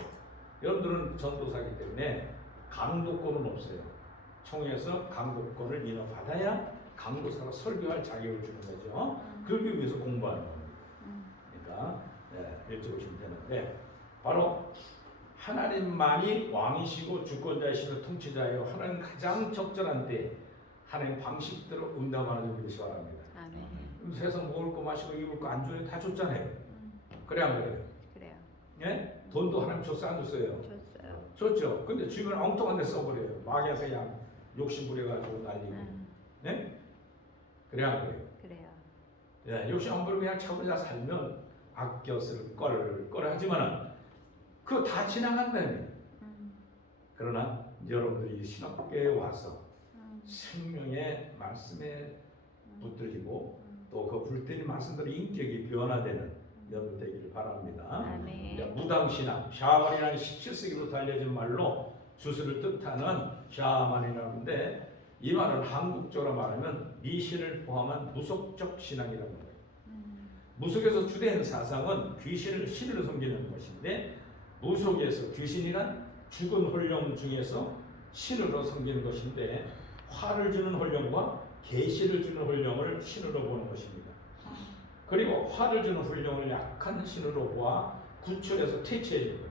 여러분들은 전도사기 때문에 강도권은 없어요. 총회에서 강도권을 인허받아야 강도사로 설교할 자격을 주는 거죠. 그러기 위해서 공부하는 겁니다. 그러니까 여쭤보시면 되는데 바로 하나님만이 왕이시고 주권자이시며 통치자예요. 하나님 가장 적절한 때 하나님 방식대로 응답하는 줄 믿으시기 바랍니다. 아멘. 세상 먹을 거 마시고 입을 거 안 줘요? 다 줬잖아요. 그래 안 그래요? 그래요. 예? 돈도 하나님 줬어 안 줬어요? 줬어요. 줬죠. 근데 주면 엉뚱한 데 써버려요. 마귀한테 그냥 욕심 부려가지고 날리고. 예? 그래 안 그래요? 그래요. 예, 욕심 안 부리고 그냥 차분히 살면 아껴 쓸 걸 하지만은 그거 다 지나간다며. 그러나 여러분들이 신학교에 와서 생명의 말씀에 붙들리고 또 그 불때린 말씀대로 인격이 변화되는 여러분 되기를 바랍니다. 아멘. 무당신앙, 샤만이라는 17세기부터 알려진 말로 주술을 뜻하는 샤만이라는데 이 말은 한국적으로 말하면 미신을 포함한 무속적 신앙이라고 해요. 무속에서 주된 사상은 귀신을 신으로 섬기는 것인데 무속에서 귀신이란 죽은 혼령 중에서 신으로 섬기는 것인데 화를 주는 혼령과 계시를 주는 혼령을 신으로 보는 것입니다. 그리고 화를 주는 혼령을 약한 신으로 보아 구출해서 퇴치해 주는 거예요.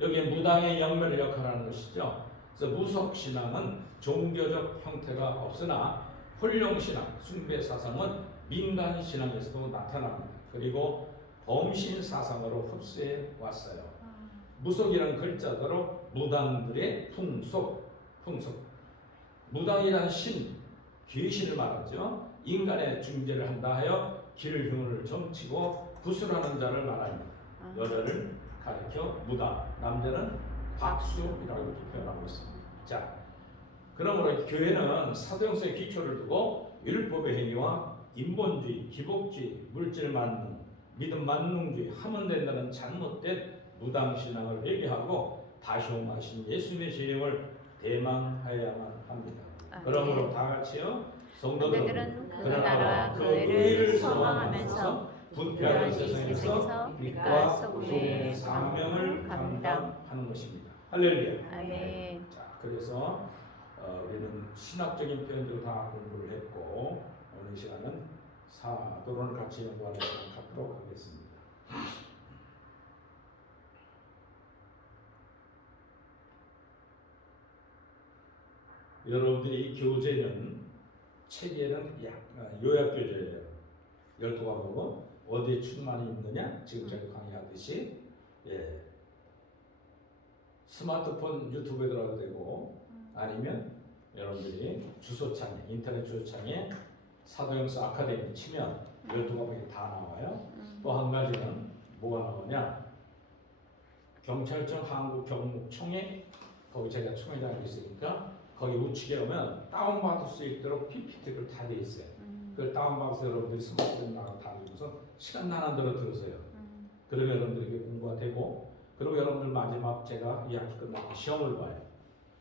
여기에 무당의 영면을 역할하는 것이죠. 그래서 무속신앙은 종교적 형태가 없으나 혼령신앙, 숭배사상은 민간신앙에서도 나타납니다. 그리고 범신사상으로 흡수해 왔어요. 무속이라는 글자대로 무당들의 풍속. 무당이란 신, 귀신을 말하죠. 인간의 중재를 한다 하여 길 흉을 점치고 구술하는 자를 말합니다. 여자를 가리켜 무당, 남자는 박수이라고 이렇게 표현하고 있습니다. 자, 그러므로 교회는 사도행서의 기초를 두고 율법의 행위와 인본주의, 기복주의, 물질 만능, 믿음 만능주의 하면 된다는 잘못된 무당신앙을 회개하고 다시 오마신 예수님의 진행을 대망하여야만 합니다. 그러므로 다 같이요. 성도들은 그 나라와 그 의를 소망하면서 부패하는 세상에서 빛과 소금의 사명을 감당하는 것입니다. 할렐루야. 아멘. 자, 그래서 우리는 신학적인 표현들을 다 공부를 했고 오늘 시간은 사도론을 같이 연구하는 시간 갖도록 하겠습니다. 여러분들이 교재는 책에는 요약교재예요. 12과목은 어디에 출판이 있느냐? 지금 저희 강의하듯이 스마트폰 유튜브에 들어가도 되고 아니면 여러분들이 주소창에 인터넷 주소창에 사도행서 아카데미 치면 12과목이 다 나와요. 또 한 가지는 뭐가 나오냐? 경찰청 한국경무총회 거기 제가 총회장이 있으니까 거기 우측에 오면 다운받을 수 있도록 PPT를 다 돼 있어요. 그걸 다운받아서 여러분들이 스마트폰 나가 다 들고서 시간 나는 대로 들으세요. 그러면 여러분들에게 공부가 되고 그리고 여러분들 마지막 제가 이 학기 끝나고 시험을 봐요.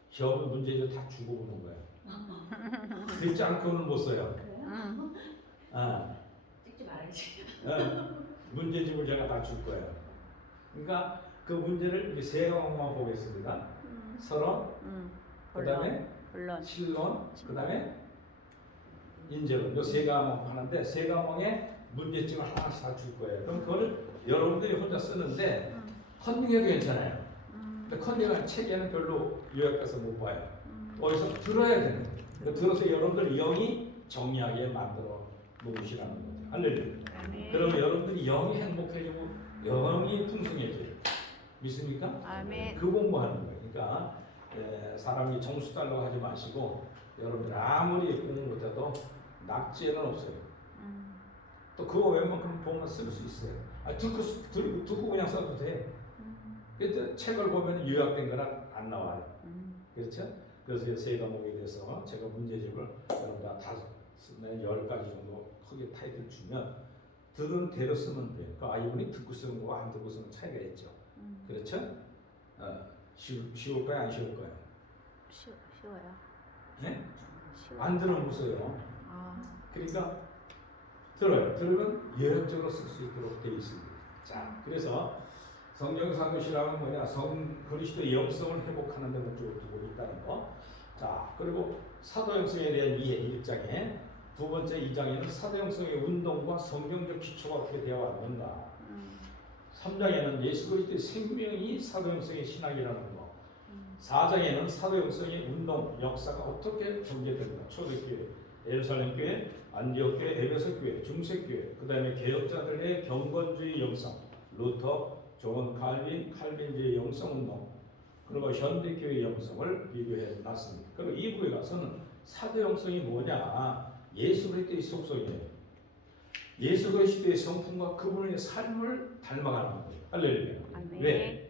시험은 문제집 다 주고 보는 거예요. 듣지 않고는 못 써요. 찍지 말아야지. 문제집을 제가 다 줄 거예요. 그러니까 그 문제를 이제 세 과목만 보겠습니다. 서론, 그 다음에 실론, 그 다음에 인재론. 이 세 과목 하는데 세 과목에 문제집을 하나씩 다 줄 거예요. 그럼 그거를 여러분들이 혼자 쓰는데 컨닝해도 괜찮아요. 근데 컨닝은 책에는 별로 요약돼서 못 봐요. 어디서 들어야 되는 거예요. 그러니까 들어서 여러분들 영이 정리하게 만들어 놓으시라는 거죠. 할렐루야. 그러면 여러분들이 영이 행복해지고 영이 풍성해져요. 믿습니까? 아멘. 그 공부하는 거예요. 그러니까 사람이 점수 달라고 하지 마시고 여러분들 아무리 공부 못해도 낙지에는 없어요. 또 그거 웬만큼 보면 쓸 수 있어요. 듣고 그냥 써도 돼. 그때 책을 보면 요약된 거랑 안 나와요. 그렇죠? 그래서 세 과목에 대해서 제가 문제집을 여러분 다 10가지 정도 크게 타이틀 주면 들은 대로 쓰면 돼요. 그러니까 이분이 듣고 쓰는 거와 안 듣고 쓰는 차이가 있죠. 그렇죠? 쉬울까요? 안 쉬울까요? 쉬워요. 네? 쉬워요. 안 들으면 무서워요. 아. 그러니까 들어요. 들으면 예역적으로 쓸 수 있도록 되어 있습니다. 자, 그래서 성경상고시라면 뭐냐? 그리스도의 영성을 회복하는 데 목적을 두고 있다는 거. 자, 그리고 사도행성에 대한 이해 1장에 두 번째 2장에는 사도행성의 운동과 성경적 기초가 어떻게 되어 왔는가. 3장에는 예수 그리스도의 생명이 사도행성의 신학이라는 거. 4장에는 사도행성의 운동, 역사가 어떻게 전개된다. 초대교회, 예루살렘 교회, 안디옥 교회, 에베소 교회, 중세 교회, 그 다음에 개혁자들의 경건주의 영성, 루터, 존 칼빈, 칼빈주의 영성 운동, 그리고 현대 교회 영성을 비교해 놨습니다. 그리고 2부에 가서는 사도 영성이 뭐냐? 예수 그리스도의 속성이에요. 예수 그리스도의 성품과 그분의 삶을 닮아가는 거예요. 할렐루야. 아멘.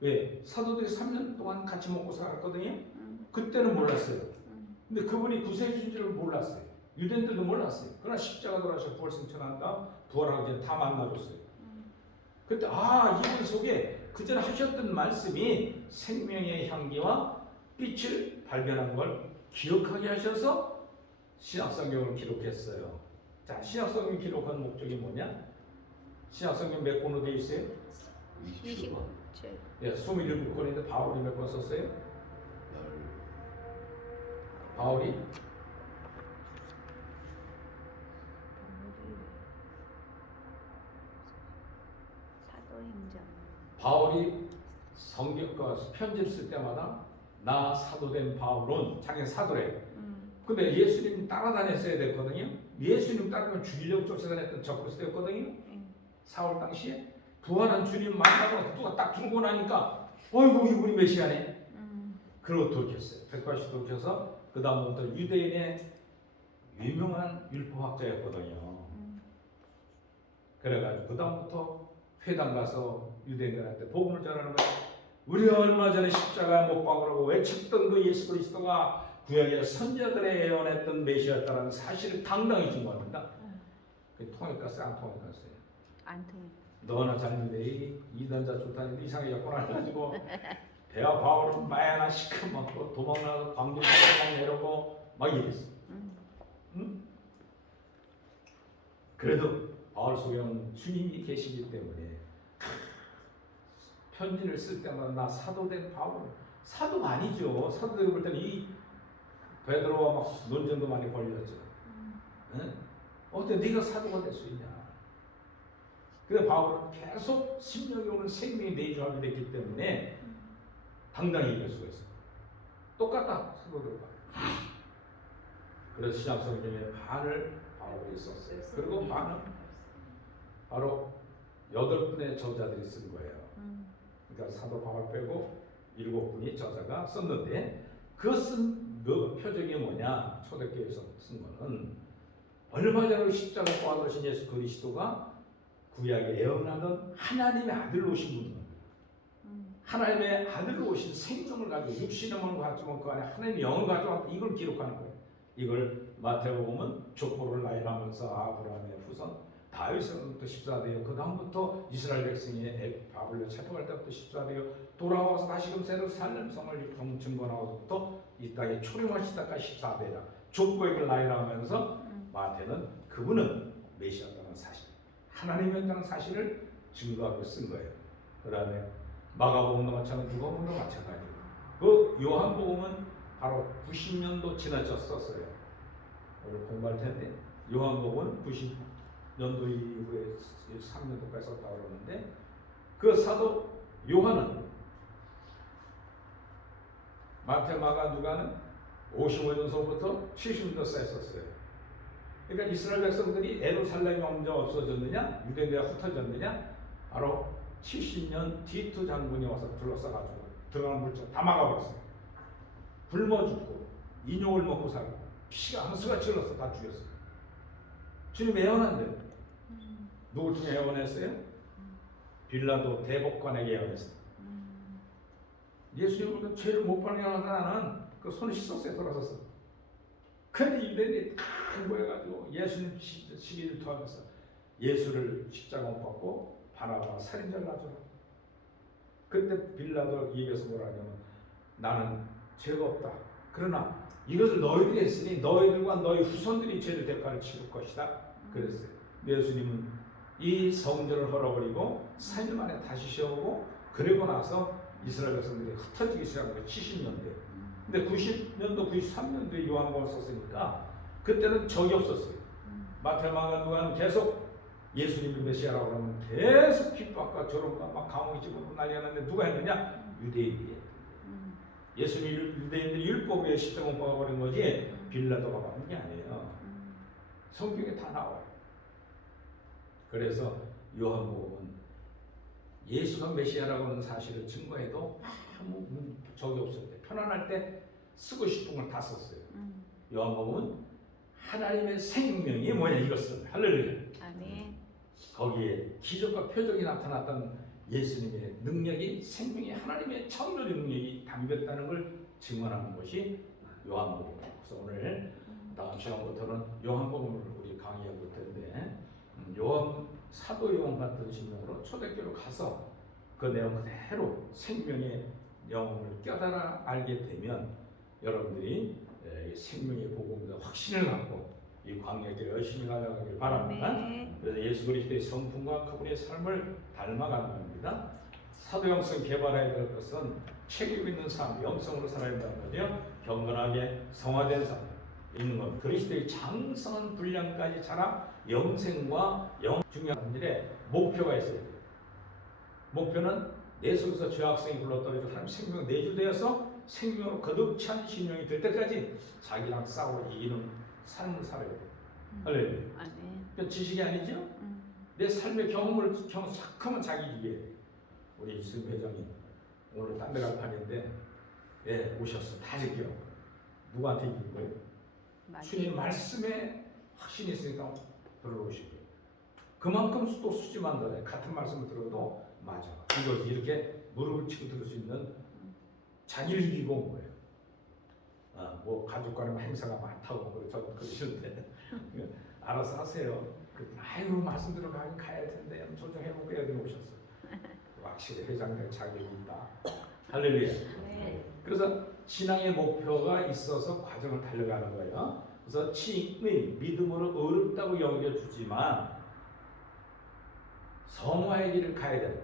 왜? 사도들이 3년 동안 같이 먹고 살았거든요. 그때는 몰랐어요. 근데 그분이 구세주인 줄 몰랐어요. 유대인들도 몰랐어요. 그러나 십자가 돌아서 부활승천한다. 부활하기 전에 다 만나줬어요. 그때 이분 속에 그전에 하셨던 말씀이 생명의 향기와 빛을 발견한 걸 기억하게 하셔서 신약성경을 기록했어요. 자, 신약성경 기록한 목적이 뭐냐? 신약성경 몇 권으로 되어 있어요? 27. 네, 27권인데 바울이 몇 권 썼어요? 바울이 사도행전. 바울이 성경 편지를 쓸 때마다 나 사도된 바울은 자기 사도래. 근데 예수님 따라다녔어야 됐거든요. 예수님 따르면 죽이려고 쫓아다녔던 적그리스도였거든요. 사울 당시에 부활한 주님 만나고 누가 딱 들고 나니까 어이구 이분이 메시아네. 그러고 돌켰어요. 180 돌켜서 그 다음부터 유대인의 유명한 율법학자였거든요. 그래가지고 그 다음부터 회당 가서 유대인들한테 복음을 전하는 거예요. 우리가 얼마 전에 십자가에 못 박으라고 외쳤던 그 예수 그리스도가 구약의 선자들의 예언했던 메시아였다는 사실을 당당히 증거합니다. 그 통역갔어요? 안 통역갔어요? 안 통해. 너나 잘는데 이단자 좋다는데 이상하게 접근을 해가지고 배와 바울은 마야나 시커멓고 도망나서 광주에서 막 내려오고 막 이랬어. 응? 그래도 바울 속에는 주님이 계시기 때문에 편지를 쓸 때마다 나 사도된 바울, 사도가 아니죠. 사도들이 볼 때는 이 베드로와 막 논쟁도 많이 벌렸죠. 응? 어때 네가 사도가 될 수 있냐? 근데 바울은 계속 심령이 오는 생명이 내주하게 됐기 때문에 당당히 이길 수가 있어요. 똑같다 사도들과. 그래서 신약성경의 반을 바울이 썼어요. 그리고 반은 바로 8분의 저자들이 쓴 거예요. 그러니까 사도 바울 빼고 7분이 저자가 썼는데 그 쓴 그 표적이 뭐냐? 초대교회에서 쓴 거는 얼마 전에 십자가 고아도신 예수 그리스도가 구약에 예언하던 하나님의 아들로 오신 분입니다. 하나님의 아들로 오신 생명을 가지고 육신의 몸을 가지고 그 안에 하나님의 영을 가지고 이걸 기록하는 거예요. 이걸 마태복음은 족보를 나열하면서 아브라함의 후손 다윗으로부터 14대요. 그 다음부터 이스라엘 백성이 바벨론 체포할 때부터 14대요. 돌아와서 다시금 새로 살렘성을 증거하고부터 이 땅에 초림하시다까지 14대라. 족보액을 나열하면서 마태는 그분은 메시아였다는 사실, 하나님이었다는 사실을 증거하고 쓴 거예요. 그 다음에 마가복음도 마찬가지고 누가복음도 마찬가지고 그 요한복음은 바로 90년도 지나쳐 썼어요. 오늘 공부할 텐데 요한복음은 90년도 이후에 3년도까지 썼다고 그러는데 그 사도 요한은 마태, 마가, 누가는 55년서부터 70년도사이에 썼어요. 그러니까 이스라엘 백성들이 예루살렘이 언제 없어졌느냐? 유대인들이 흩어졌느냐? 바로 70년 디투 장군이 와서 둘러싸가지고 들어가는 물자 다 막아버렸어요. 굶어 죽고 인용을 먹고 살고 피가 한수같이 흘러서 다 죽였어요. 주님 애원한대요. 누굴 통해 애원했어요? 빌라도 대법관에게 애원했어요. 예수님은 죄를 못 발견하는 나는 그 손을 씻었어요. 돌아서서. 근데 이들이 다 모여가지고 예수님 시기를 토하면서 예수를 십자가 못 받고 바나바가 살인자를 놔줘라. 그때 빌라도 입에서 뭐라 하냐면 나는 죄가 없다. 그러나 이것을 너희들이 했으니 너희들과 너희 후손들이 죄를 대가를 치를 것이다. 그랬어요. 예수님은 이 성전을 헐어버리고 3일 만에 다시 세우고 그리고 나서 이스라엘 백성들이 흩어지기 시작한 게 70년대. 근데 90년도, 93년도에 요한복음을 썼으니까 그때는 적이 없었어요. 마태와 마가는 계속 예수님이 메시아라고 하면 계속 핍박과 조롱과 막 감옥에 집어넣고 난리가 났는데 누가 했느냐? 유대인들이. 예수님 유대인들이 율법에 십자가 못 박아버린 거지 빌라도가 박은 게 아니에요. 성경에 다 나와요. 그래서 요한복음은 예수가 메시아라고 하는 사실을 증거해도 아무 적이 없을 때 편안할 때 쓰고 싶은 걸 다 썼어요. 요한복음은 하나님의 생명이 뭐냐 이것을 할렐루야. 아멘. 거기에 기적과 표적이 나타났던 예수님의 능력이 생명이 하나님의 창조의 능력이 담겼다는 걸 증언하는 것이 요한복음이에요. 그래서 오늘 다음 시간부터는 요한복음을 우리 강의하고 있는데 사도 요한 같은 신명으로 초대교로 가서 그 내용 그대로 생명의 영혼을 깨달아 알게 되면 여러분들이 생명의 복음과 확신을 갖고 이 광야길 열심히 가져가길 바랍니다. 그래서 예수 그리스도의 성품과 그분의 삶을 닮아가는 겁니다. 사도 영성 개발해야 될 것은 책임 있는 삶, 영성으로 살아야 된다는 거죠. 경건하게 성화된 삶 있는 것. 그리스도의 장성한 분량까지 자라 영생과 중요한 일에 목표가 있어야 돼요. 목표는 내 속에서 죄악성이 굴러떨어져 하나님 생명 내주되어서 생명으로 거듭 찬 신령이 될 때까지 자기랑 싸워 이기는 삶을 살아야 돼요. 할렐루야. 그러니까 지식이 아니죠? 내 삶의 경험을 자꾸만 자기 이기게 돼요. 우리 이승 회장님 오늘 딴 데 갈 판인데 오셨어. 다 지켜. 누구한테 이긴 거예요? 주님 말씀에 확신이 있으니까 들어오신 거예요. 그만큼 또 수지만다네. 같은 말씀을 들어도 맞아. 이것이 이렇게 무릎을 치고 들을 수 있는 자기를 이기고 온 거예요. 뭐 가족 간에 행사가 많다고 그러시는데 알아서 하세요. 아이고 말씀 들어가긴 가야 텐데 조정해보고 여기 오셨어요. 확실히 회장될 자격이 있다. 할렐루야. 네. 그래서 신앙의 목표가 있어서 과정을 달려가는 거예요. 그래서 칭의 믿음으로 어렵다고 여겨주지만 성화의 길을 가야 돼요.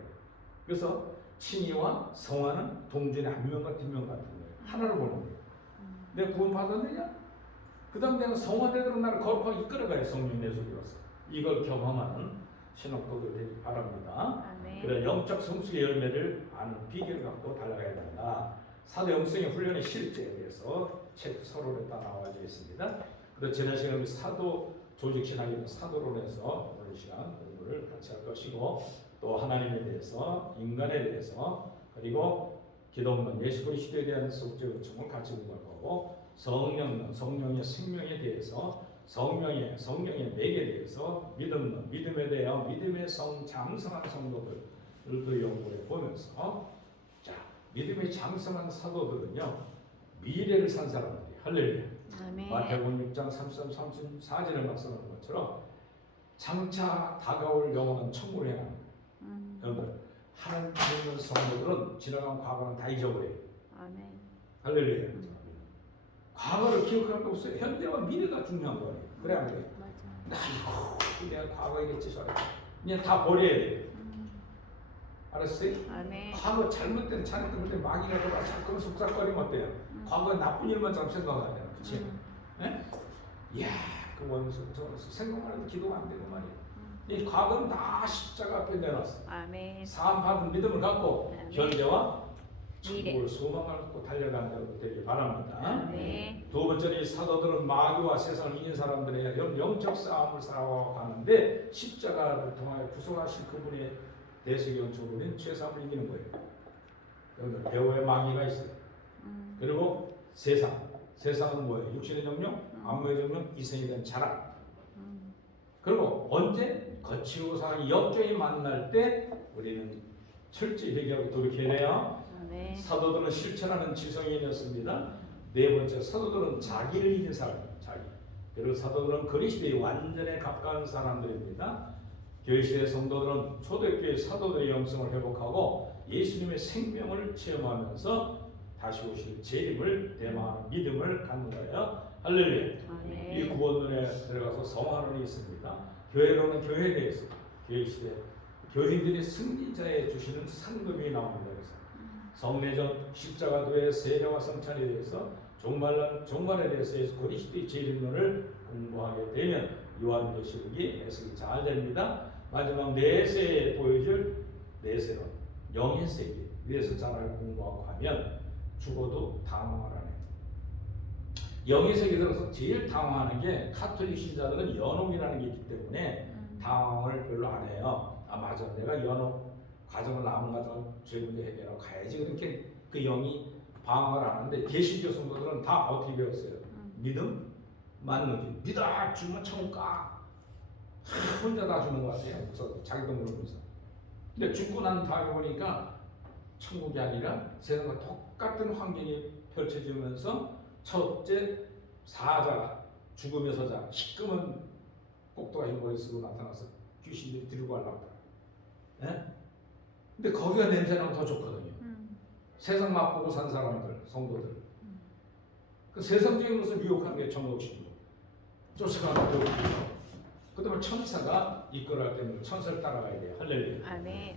그래서 칭의와 성화는 동전의 앞면과 뒷면 같은 거예요. 하나로 보는 거예요. 내가 구원 받았느냐? 그 다음 내가 성화되도록 나를 거룩하게 이끌어가야 성령 내 속에 와서 이걸 경험하는 신학도들 되기 바랍니다. 그래 영적 성숙의 열매를 아는 비결을 갖고 달려가야 된다. 사도 영성의 훈련의 실제에 대해서 책 서론에 다 나와져 있습니다. 그래서 지난 시간에 사도 조직 신학의 사도론에서 오늘 시간 공부를 같이 할 것이고 또 하나님에 대해서 인간에 대해서 그리고 기독론 예수 그리스도에 대한 속죄 의총을 같이 공부할 거고 성령론 성령의 생명에 대해서 성령의 맥에 대해서 믿음론 믿음에 대하여 믿음의 장성한 성도들도 연구해 보면서 자 믿음의 장성한 사도들은요 미래를 산 사람들이 할렐루야. 마태복음 6장 33, 34절에 말씀하는 것처럼 장차 다가올 영원한 천국을 향하는 여러분 하나님 믿는 성도들은 지나간 과거는 다 잊어버려요. 할렐루야. 과거를 기억하는 게 없어요. 현재와 미래가 중요한 거예요. 그래 안 그래? 아이고 내가 과거에 했지 그냥 다 버려야 돼요. 알았어요? 과거 잘못된 잘못된 마귀가 들어와 자꾸 속삭거리면 어때요? 과거에 나쁜 일만 좀 생각하잖아요. 그치? 이야 그 원수 저 생각만 해도 기도가 안 되고 말이에요. 이 과거는 다 십자가 앞에 내놨어. 사함받은 믿음을 갖고 현재와 천국을 소망을 갖고 달려가는 여러분 되길 바랍니다. 두 번째는 사도들은 마귀와 세상을 이긴 사람들의 영적 싸움을 싸워가는데 십자가를 통하여 구속하신 그분에 대속의 영적으로 우리는 죄사함을 이기는 거예요. 여러분 배후에 마귀가 있어요. 그리고 세상은 뭐예요? 육신의 정령, 안목의 정령, 이생에 대한 자랑. 그리고 언제 거치고 상황이 역경이 만날 때 우리는 철저히 회개하고 돌이켜야 해요. 네. 사도들은 실천하는 지성인이었습니다. 네 번째, 사도들은 자기를 이긴 사람이에요. 자기. 그리고 사도들은 그리스도에 완전에 가까운 사람들입니다. 교회시대 성도들은 초대교회 사도들의 영성을 회복하고 예수님의 생명을 체험하면서 다시 오실 재림을 대망하는 믿음을 갖는 거예요. 할렐루야. 이 구원론에 들어가서 성화론이 있습니다. 교회론은 교회에 대해서 교회시대 교인들이 승리자에 주시는 상급이 나옵니다. 그래서 성례전, 십자가도의 세례와 성찬에 대해서 종말에 대해서 예수 그리스도의 재림론을 공부하게 되면 요한계시록이 해석이 잘 됩니다. 마지막 내세에 보여줄 내세론, 영의 세계에 대해서 잘 알고 공부하고 하면 죽어도 당황을 안 해요. 영의 세계에 들어서 제일 당황하는 게 카톨릭 신자들은 연옥이라는 게 있기 때문에 당황을 별로 안 해요. 아 맞아, 내가 연옥 과정을 남은 과정을 죄문제 해결하고 가야지. 그렇게 그 영이 방황을 안 하는데 개신교 성도들은 다 어떻게 배웠어요? 믿음, 만능, 믿어 죽으면 천국 가. 혼자 다 죽는 것 같아요. 그래서 자기도 모르면서. 근데 죽고 난 다음에 보니까 천국이 아니라 세상과 똑같은 환경이 펼쳐지면서 첫째 사자가 죽음의 서자 시꺼먼 꼭두가 흰머리 쓰고 나타나서 귀신들이 들고 가려고 하더라. 근데 거기가 냄새나면 더 좋거든요. 세상 맛보고 산 사람들, 성도들. 그 세상적인 것을 유혹하는 게 정욕심이고 쫓아가는 배우기죠. 그 다음에 천사가 이끌어갈 때는 천사를 따라가야 돼요. 할렐루야. 아멘.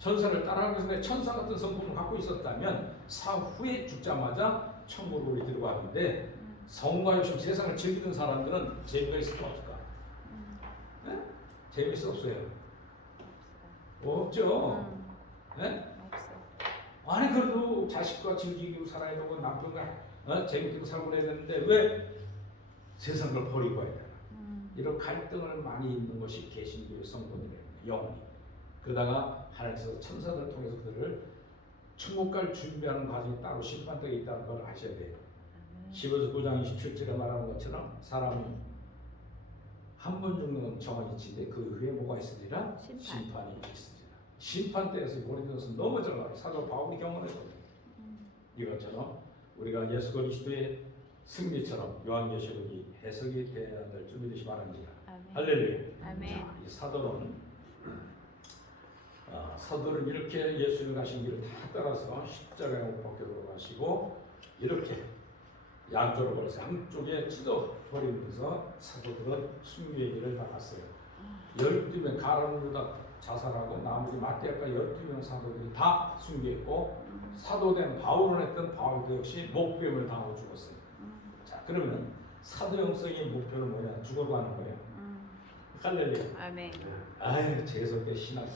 천사를 따라가기 위해서 천사 같은 성품을 갖고 있었다면 사후에 죽자마자 천국으로 우리 들어가는데 성과 욕심 세상을 즐기는 사람들은 재미가 있을까 없을까? 네? 재미있어 없어요? 없죠. 네? 아니 그래도 자식과 즐기고 살아야 되고 남편과 재밌게 살고 해야 되는데 왜 세상을 버리고 와야 되나? 이런 갈등을 많이 있는 것이 개신교의 성도들이에요. 영원히. 그러다가 하나님께서 천사들을 통해서 그들을 천국 갈 준비하는 과정이 따로 심판대에 있다는 걸 아셔야 돼요. 15서 9장 27절에 말하는 것처럼 사람이 한 번 죽는 건 정한 이치인데 그 후에 뭐가 있으리라? 심판이 있으리라. 심판대에서 모든 것은 넘어져라. 사도 바울이 경험했거든요. 이것처럼 우리가 예수 그리스도의 승리처럼 요한계시록이 해석이 되어야 될 줄 믿으시 바랍니다. 할렐루야. 자, 이 사도는 이렇게 예수님 가신 길을 다 따라서 십자가에 못 박혀 돌아가시고 이렇게 양쪽으로 걸어서 양쪽에 찢어 버리면서 사도들은 승리의 길을 나갔어요. 12명 가룟유다 자살하고 나머지 마태아까 12명 사도들이 다 순교했고 사도된 바울은 했던 바울도 역시 목배임을 당하고 죽었어요. 자, 그러면 사도 영성의 목표는 뭐냐? 죽어가는 거예요. 할렐루야. 아멘. 아유, 재수없게 신학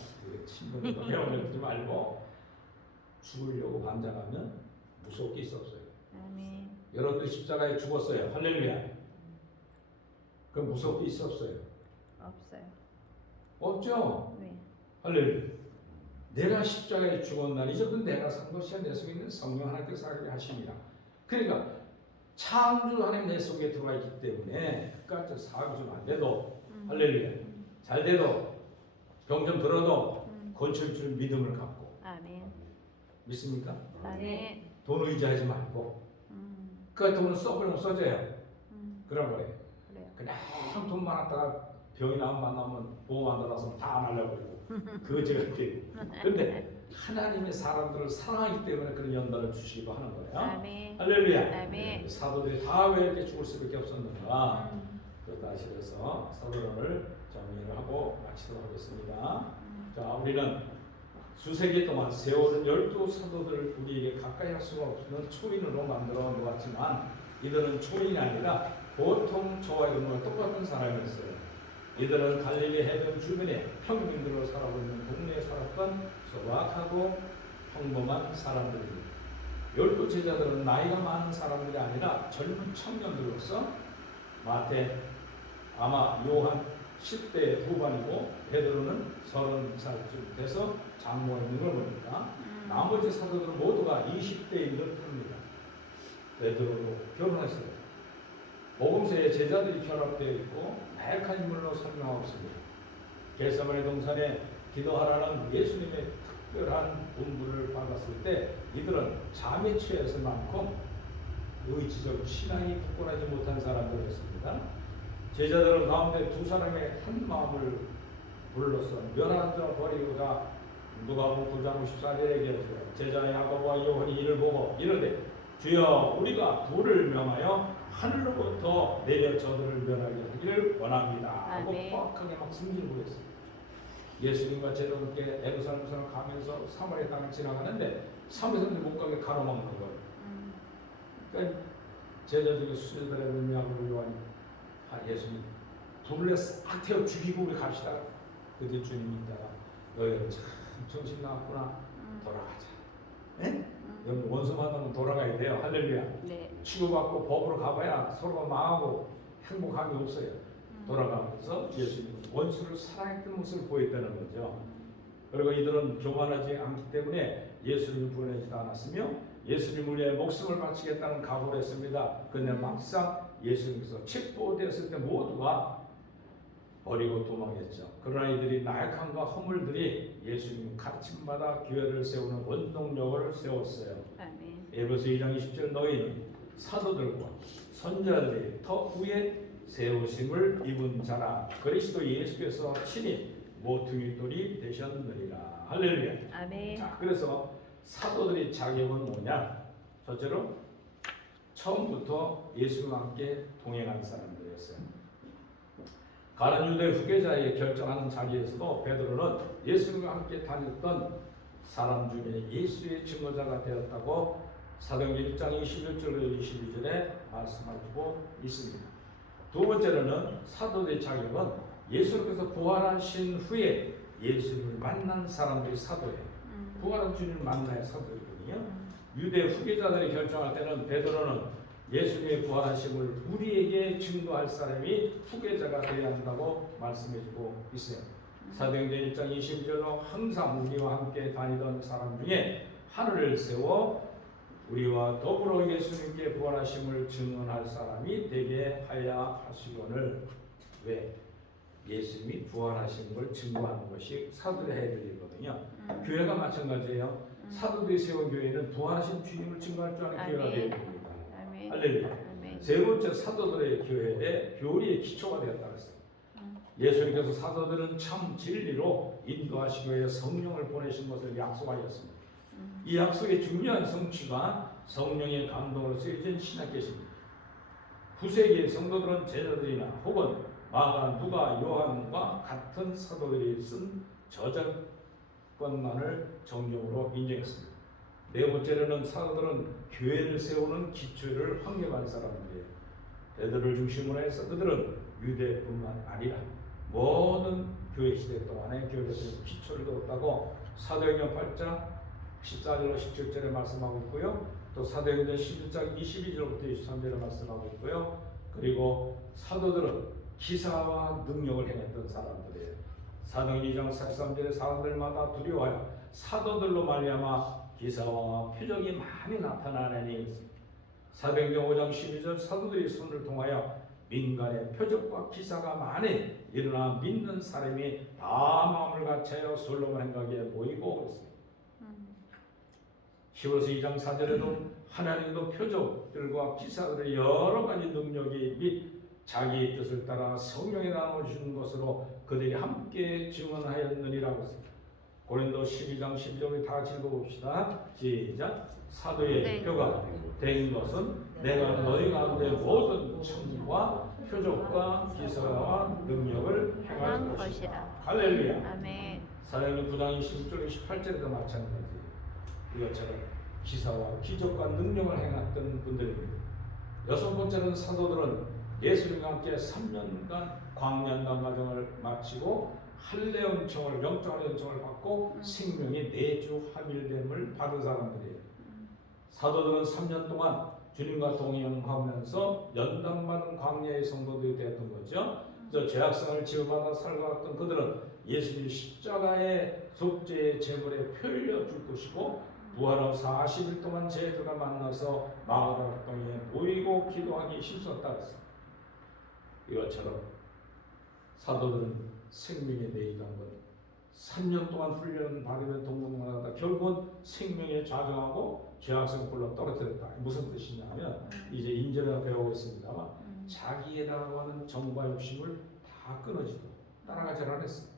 신분도 배워내지 말고 죽으려고 반장하면 무서울 게 있어 없어요. 아멘. 여러분들 십자가에 죽었어요. 할렐루야. 그럼 무서울 게 있어 없어요? 없어요. 없죠. 네. 할렐루야. 내가 십자가에 죽었나니 이제부터 내가 산 것이 내 속에 있는 성령 하나님께서 살게 하십니다. 그러니까 창조 하나님 내 속에 들어와 있기 때문에 그까지 사업이 좀 안 돼도 할렐루야. 잘 돼도 병 좀 들어도 고칠 줄 믿음을 갖고. 아멘. 믿습니까? 아멘. 돈 의지하지 말고 그 돈을 써버리면 써져요. 그런 거예요. 그냥 돈 많았다가 병이 나면 만나면 보험 안 들어서 다 안 하려고 그러고 그거지 같아. 근데 하나님의 사람들을 사랑하기 때문에 그런 연단을 주시기도 하는 거예요. 아멘. 할렐루야. 아멘. 사도들이 다 왜 이렇게 죽을 수밖에 없었는가? 다시 해서 사도론을 정리를 하고 마치도록 하겠습니다. 자, 우리는 수세기 동안 세월은 12사도들을 우리에게 가까이 할 수가 없는 초인으로 만들어 놓았지만 이들은 초인이 아니라 보통 저와 여러분과 똑같은 사람이었어요. 이들은 갈릴리 해변 주변에 평민들로 살아고 있는 동네에 살았던 소박하고 평범한 사람들입니다. 12 제자들은 나이가 많은 사람들이 아니라 젊은 청년들로서 마태, 아마 요한, 10대 후반이고 베드로는 30살쯤 돼서 장모에 있는 걸 보니까 나머지 사도들은 모두가 20대인 듯합니다. 베드로도 결혼했어요. 복음서에 제자들이 결합되어 있고 나약한 인물로 설명하고 있습니다. 겟세마네 동산에 기도하라는 예수님의 특별한 분부를 받았을 때 이들은 잠에 취했을 만큼 의지적 신앙이 굳건하지 못한 사람들이었습니다. 제자들은 가운데 두 사람의 한 마음을 불러서 면한 자 버리고자 누가복음 9장 54절에 얘기하죠. 제자 야고보와 요한이 이를 보고 이르되 주여 우리가 불을 명하여 하늘로부터 내려 저들을 면하게 하기를 원합니다 하고 포악하게 막 승질을 했습니다. 예수님과 제자들께 예루살렘을 가면서 사마리아 땅을 지나가는데 사마리아인들이 못 가게 가로막는 거예요. 그러니까 제자 중에 수제자들의 야고보 요한이 예수님 불을 싹 태워 죽이고 우리 갑시다. 그때 주님이 있다가 너희들 참 정신 나갔구나. 돌아가자. 예? 여러분 원수마다는 돌아가야 돼요. 할렐루야. 네. 치고받고 법으로 가봐야 서로가 망하고 행복함이 없어요. 돌아가면서 예수님 원수를 사랑했던 모습을 보였다는 거죠. 그리고 이들은 교만하지 않기 때문에 예수님을 부인하지도 않았으며 예수님을 위해 목숨을 바치겠다는 각오를 했습니다. 그런데 막상 예수님께서 체포되었을 때 모두가 버리고 도망했죠. 그러나 이들이 나약함과 허물들이 예수님 가르침마다 교회를 세우는 원동력을 세웠어요. 에베소 2장 20절 너희는 사도들과 선자들이 더 후에 세우심을 입은 자라 그리스도 예수께서 친히 모퉁이돌이 되셨느니라. 할렐루야. 아멘. 자, 그래서 사도들의 자격은 뭐냐? 첫째로 처음부터 예수님과 함께 동행한 사람들이었어요. 가룟 유대 후계자의 결정하는 자리에서도 베드로는 예수님과 함께 다녔던 사람 중에 예수의 증거자가 되었다고 사도행전 1장 21절로 22절에 말씀하고 있습니다. 두 번째로는 사도의 자격은 예수님께서 부활하신 후에 예수님을 만난 사람들이 사도예요. 부활한 주님을 만나야 사도이거든요. 유대 후계자들이 결정할 때는 베드로는 예수님의 부활하심을 우리에게 증거할 사람이 후계자가 되어야 한다고 말씀해주고 있어요. 사도행전 1장 22절로 항상 우리와 함께 다니던 사람 중에 하늘을 세워 우리와 더불어 예수님께 부활하심을 증언할 사람이 되게 하여 하시거늘. 왜? 예수님이 부활하신 걸 증거하는 것이 사도들의 해야 될 일이거든요. 교회가 마찬가지예요. 사도들이 세운 교회는 부활하신 주님을 증거할 줄 아는 교회가 되어야 됩니다. 할렐루야. 세 번째 사도들의 교회에 교리의 기초가 되었다고 했어요. 예수님께서 사도들은 참 진리로 인도하시기 위해 성령을 보내신 것을 약속하셨습니다. 이 약속의 중요한 성취가 성령의 감동으로 쓰여진 신약계시입니다. 9세기의 성도들은 제자들이나 혹은 마가, 누가, 요한과 같은 사도들이 쓴 저작권만을 정경으로 인정했습니다. 네 번째로는 사도들은 교회를 세우는 기초를 확립한 사람들이에요. 베드로를 중심으로 해서 그들은 유대뿐만 아니라 모든 교회 시대 동안에 교회에서 기초를 두었다고 사도행전 8장 14절로 17절에 말씀하고 있고요. 또 사도행전 11장 22절부터 23절에 말씀하고 있고요. 그리고 사도들은 기사와 능력을 행했던 사람들이에요. 사도행전 2장 43절에 사람들마다 두려워하여 사도들로 말미암아 기사와 표적이 많이 나타나니 사도행전 5장 12절 사도들이 손을 통하여 민간의 표적과 기사가 많이 일어나 믿는 사람이 다 마음을 같이하여 솔로몬 행각에 모이고 있습니다. 히브리서 2장 4절에도 하나님도 표적들과 기사들의 여러 가지 능력이 및 자기의 뜻을 따라 성령에 나눠주신 것으로 그들이 함께 증언하였느니라고 했습니다. 고린도 12장 12절을 다 같이 읽어봅시다. 시작. 사도의 표가 된 것은 내가 너희 가운데 모든 청지와 표적과 기사와 능력을 행할 것이다. 할렐루야. 아멘. 사도행전 9장 26절 28절에도 마찬가지. 이것처럼 기사와 기적과 능력을 행했던 분들입니다. 여섯 번째는 사도들은 예수님과 함께 3년간 광야단 과정을 마치고 할례 은총을 영적 은총을 받고 생명의 내주 함일됨을 받은 사람들이에요. 사도들은 3년 동안 주님과 동행하면서 연단받은 광야의 성도들이 되었던 거죠. 저 죄악성을 지어받아 살아갔던 그들은 예수님 십자가의 속죄의 제물에 표현려 줄 것이고 부활 후 40일 동안 제자들과 만나서 마가다라 땅에 모이고 기도하기 힘썼다 그랬어요. 이것처럼 사도들은 생명에 내일한 것 3년 동안 훈련 받으면 동문문하다 결국은 생명에 좌정하고 죄악성 불러 떨어뜨렸다. 무슨 뜻이냐면 이제 인절에 배우고 있습니다만 자기에다가 하는 정과 욕심을 다 끊어지도 따라가지 않았어요.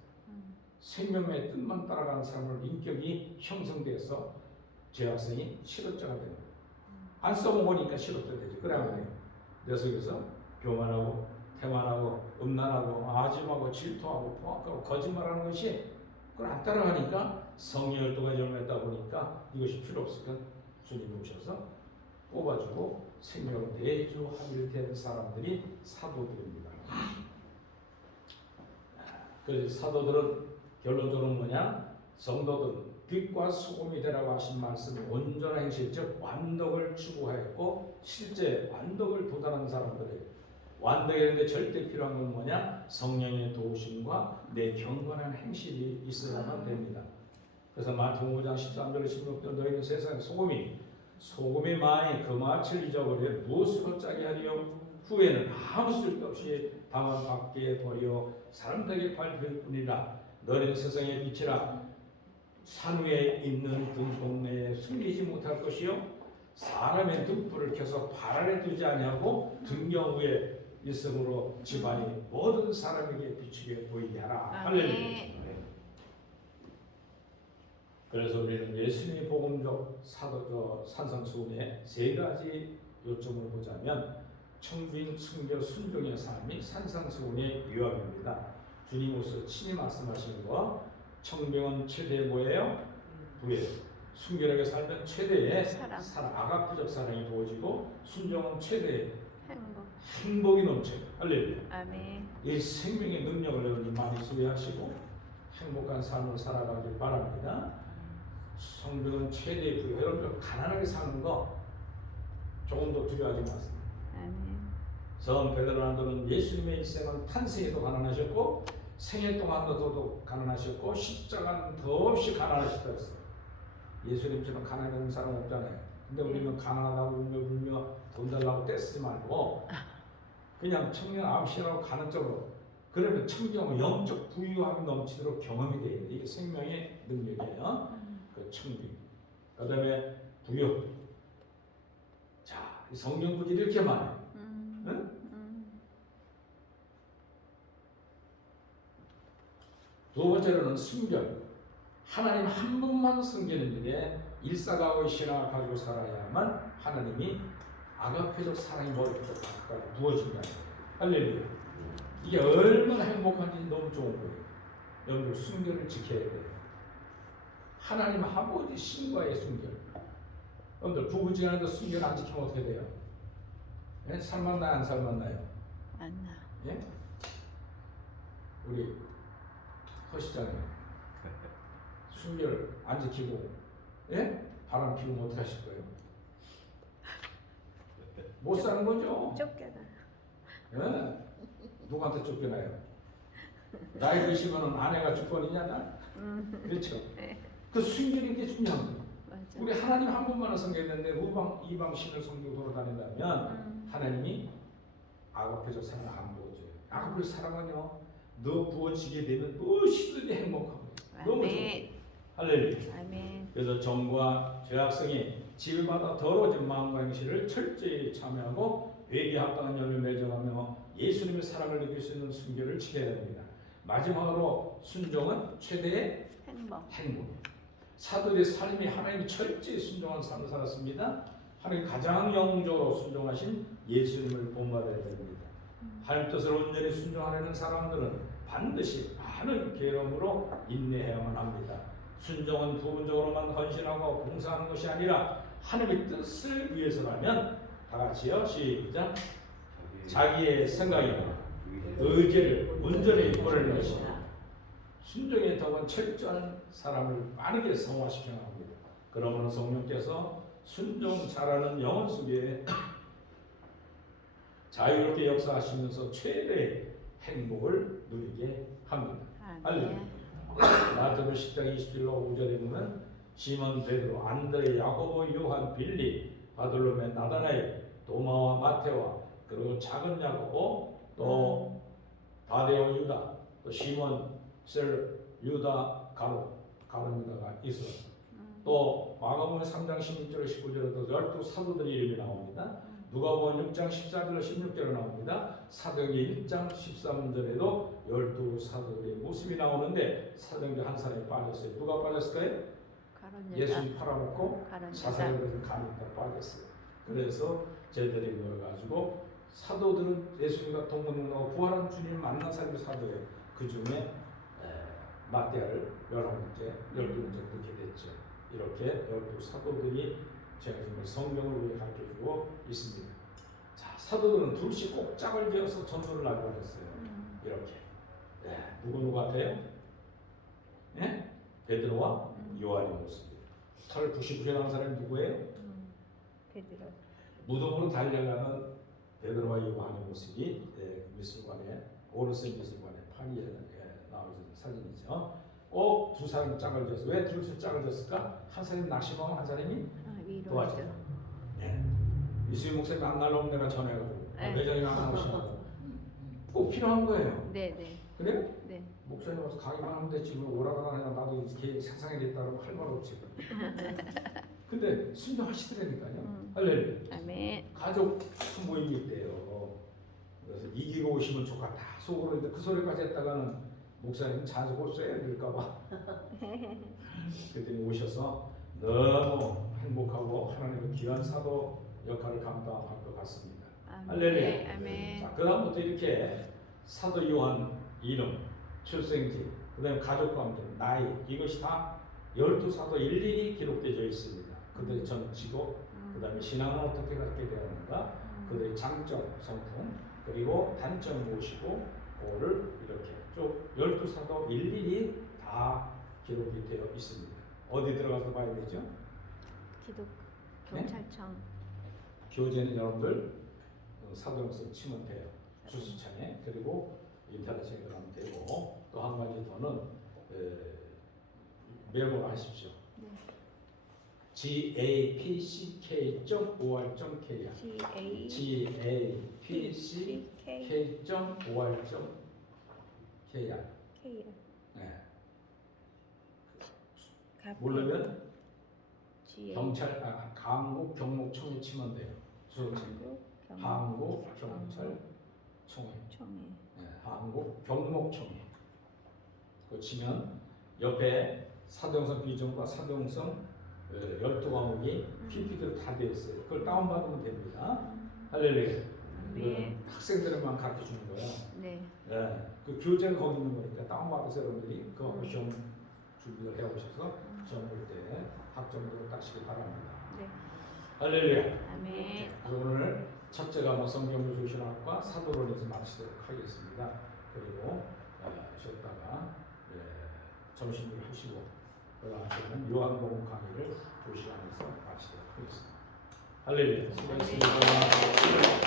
생명의 뜻만 따라가는 사람을 인격이 형성돼서 죄악성이 실업자가 되는 거예요. 안 써먹으니까 실업자 되죠. 그래야 내 속에서 교만하고 태만하고 음란하고 아짐하고 질투하고 포악하고 거짓말하는 것이 그걸 안 따라가니까 성령 12가지 열매다 보니까 이것이 필요 없으니까 주님 오셔서 뽑아주고 생명을 내주하게 사람들이 사도들입니다. 그래서 사도들은 결론적으로 뭐냐? 성도들은 빛과 소금이 되라고 하신 말씀을 온전한 행실, 즉 완덕을 추구하였고 실제 완덕을 도달하는 사람들이에요. 완덕이라는데 절대 필요한 건 뭐냐? 성령의 도우심과 내 경건한 행실이 있어야만 됩니다. 그래서 마태복음 5장 13절 16절 너희는 세상의 소금이 만일 그 맛을 잊어버려 무엇으로 짜게 하리요? 후에는 아무 쓸데없이 방언 밖에 버려 사람들에게 밟힐 뿐이라. 너희는 세상의 빛이라. 산 위에 있는 등동네에 숨기지 못할 것이요 사람의 등불을 켜서 발 아래 두지 아니하고 등경 위에 있으므로 집안이 모든 사람에게 비추게 보이게 하라. 할렐루야. 그래서 우리는 예수님의 복음적 사도적 산상수훈의 세 가지 요점을 보자면 청빈, 순교, 순종의 삶이 산상수훈의 유학입니다. 주님으로서 친히 말씀하신 거 청병은 최대 뭐예요? 부예요. 순결하게 살면 최대의 사랑, 아가페적 사랑이 부어지고 순종은 최대의 행복이 넘쳐요. 할렐루야. 아멘. 이 생명의 능력을 여러분이 많이 소유하시고 행복한 삶을 살아가길 바랍니다. 성벽은 최대의 부여. 여러분들 가난하게 사는 거 조금 더 두려워하지 마세요. 아멘. 성 베드로란도는 예수님의 일생은 탄생에도 가난하셨고 생애 동안도 더더욱 가난하셨고 십자가는 더없이 가난하셨다 했어요. 예수님처럼 가난한 사람 없잖아요. 근데 우리는 가난하다고 울며 돈 달라고 떼쓰지 말고 그냥 청년 아홉시라고 가는 쪽으로 그러면 청정은 영적 부유함이 넘치도록 경험이 돼야 돼. 이게 생명의 능력이에요. 그 청비. 그 다음에 부여. 자, 성경 구절이 이렇게 많아요. 응? 두 번째로는 순결. 하나님 한 분만 섬기는 일에 일사각오의 신앙을 가지고 살아야만 하나님이 아가페적 사랑이 머리부터 발끝까지 부어진다는 거예요. 할렐루야. 이게 얼마나 행복한지 너무 좋은 거예요. 여러분들 순결을 지켜야 돼요. 하나님 아버지 신과의 순결. 여러분들 부부지간에도 순결 안 지키면 어떻게 돼요? 예? 살만나요? 안 살만나요? 안 나. 예? 우리 허시장님 순결 안 지키고 예? 바람 피우면 어떻게 하실 거예요? 못 사는 거죠? 쫓겨나. 예? 누구한테 쫓겨나요? 나이 드시면 아내가 주권이냐 나? 그렇죠? 네. 그 순결이 게 중요한 거예요. 맞아. 우리 하나님 한 분만을 섬겼는데 이방 신을 섬기고 돌아다닌다면 하나님이 아가페적 사랑을 안 부어줘요. 아가페적 사랑은요 너 부어지게 되면 무엇이든지 행복하고 너무 좋아요. 할렐루야. 아멘. 그래서 정과 죄악성이 지배받아 더러워진 마음과 행실을 철저히 참여하고 회개에 합당한 열매를 맺어가며 예수님의 사랑을 느낄 수 있는 순결을 지켜야 됩니다. 마지막으로 순종은 최대의 행복입니다. 사도들의 삶이 하나님 철저히 순종한 삶을 살았습니다. 하나님 가장 영웅적으로 순종하신 예수님을 본받아야 됩니다. 하나님 뜻을 온전히 순종하려는 사람들은 반드시 많은 괴로움으로 인내해야만 합니다. 순종은 부분적으로만 헌신하고 봉사하는 것이 아니라 하나님의 뜻을 위해서라면 다 같이요. 시작. 자기의 생각이나 의지를 온전히 버리는 것입니다. 순종에 더한 철저한 사람을 빠르게 성화시켜 나갑니다. 그러므로 성령께서 순종 잘하는 영혼 속에 자유롭게 역사하시면서 최대의 행복을 누리게 합니다. 아멘. 할렐루야. 마태복음 10장 27로 5절에 보면 시몬 베드로, 안드레, 야고보, 요한, 빌리, 바돌로메, 나다나엘, 도마와 마테와 그리고 작은 야고보, 또 다데오 유다, 또 시몬 셀 유다 가룟유다가 있었습니다. 또 마가복음 3장 16절 19절에도 12 사도들의 이름이 나옵니다. 누가복음 6장 14절로 16절에 나옵니다. 사도행전 1장 13절에도 12 사도들의 모습이 나오는데 사도행전 한 사람이 빠졌어요. 누가 빠졌을까요? 예수님 팔아먹고 자살에 그래서 감옥에 빠졌어요. 그래서 저희들이 모여가지고 사도들은 예수님과 동문하고 부활한 주님 만난 사람이 사도예요. 그 중에 마태를 11번째, 12번째 그렇게 됐죠. 이렇게 12 사도들이 제가 지금 성경을 우리에게 가르쳐주고 있습니다. 자, 사도들은 둘씩 꼭 짝을 지어서 전도를 나가겠어요. 이렇게. 누구 같아요? 예? 베드로와 요한의 모습이에요. 털 99개 나온 사람이 누구예요? 베드로. 무덤으로 달려가는 베드로와 요한의 모습이 미술관에 오르스 미술관에 파리에 나오는 사진이죠. 꼭 두 사람 짝을 졌어. 왜 둘씩 짝을 졌을까? 한 사람이 낙심하고 한 사람이 도와줘. 네. 이수희 목사님 안 날라오면 내가 전해가지고 회장이 안 나오시냐고. 꼭 필요한 거예요. 네네. 그래요? 네. 목사님 와서 강의만 하면 되지 뭐 오라가나 그냥 나도 이렇게 세상에 됐다고 할 말 없지. 근데 순종하시더라니까요. 할렐루야. 아멘. 가족 큰 모임이 있대요. 그래서 이기고 오시면 좋겠다. 속으로 이제 그 소리까지 했다가는 목사님 잔소고 쇠야 될까봐. 그랬더니 오셔서 너무 행복하고 하나님의 귀한 사도 역할을 감당할 것 같습니다. 할렐루야. 아멘. 자, 그다음부터 이렇게 사도 요한 이름, 출생지, 그다음에 가족 관계, 나이 이것이 다 12사도 일일이 기록되어 있습니다. 그들의 전 직업, 그다음에 신앙은 어떻게 갖게 되었는가, 그들의 장점, 성품, 그리고 단점 무엇이고 그거를 이렇게 쭉 12사도 일일이 다 기록이 되어 있습니다. 어디 들어가서 봐야 되죠? 기독 경찰청. 교재는 여러분들 사도행전 치면 돼요. 주수창에. 그리고 인터넷에 들어가면 되고 또 한 가지 더는 메모를 하십시오. 네. gapck.or.kr gapck.or.kr 네. 모르면 경찰 한국 경목청에 치면 돼요. 한국 경찰청에 네, 한국 경목청에 그 치면 옆에 사도행전 비전과 사도행전 12과목이 PPT로 다 되어 있어요. 그걸 다운받으면 됩니다. 할렐루야. 네. 학생들만 가르쳐 주는 거예요. 네. 네. 그 교재는 거기 있는 거니까 다운받아서 여러분들이 그거 시험 준비를 해오셔서 시험 볼 때 학점으로 따시기 바랍니다. 네. 할렐루야. 아멘. 그래서 오늘 첫째 과목 성경을 조신학과 사도론에서 마치도록 하겠습니다. 그리고 쉬었다가 점심을 하시고 그다음에는 요한복음 강의를 2시간에서 마치도록 하겠습니다. 할렐루야. 수고하셨습니다.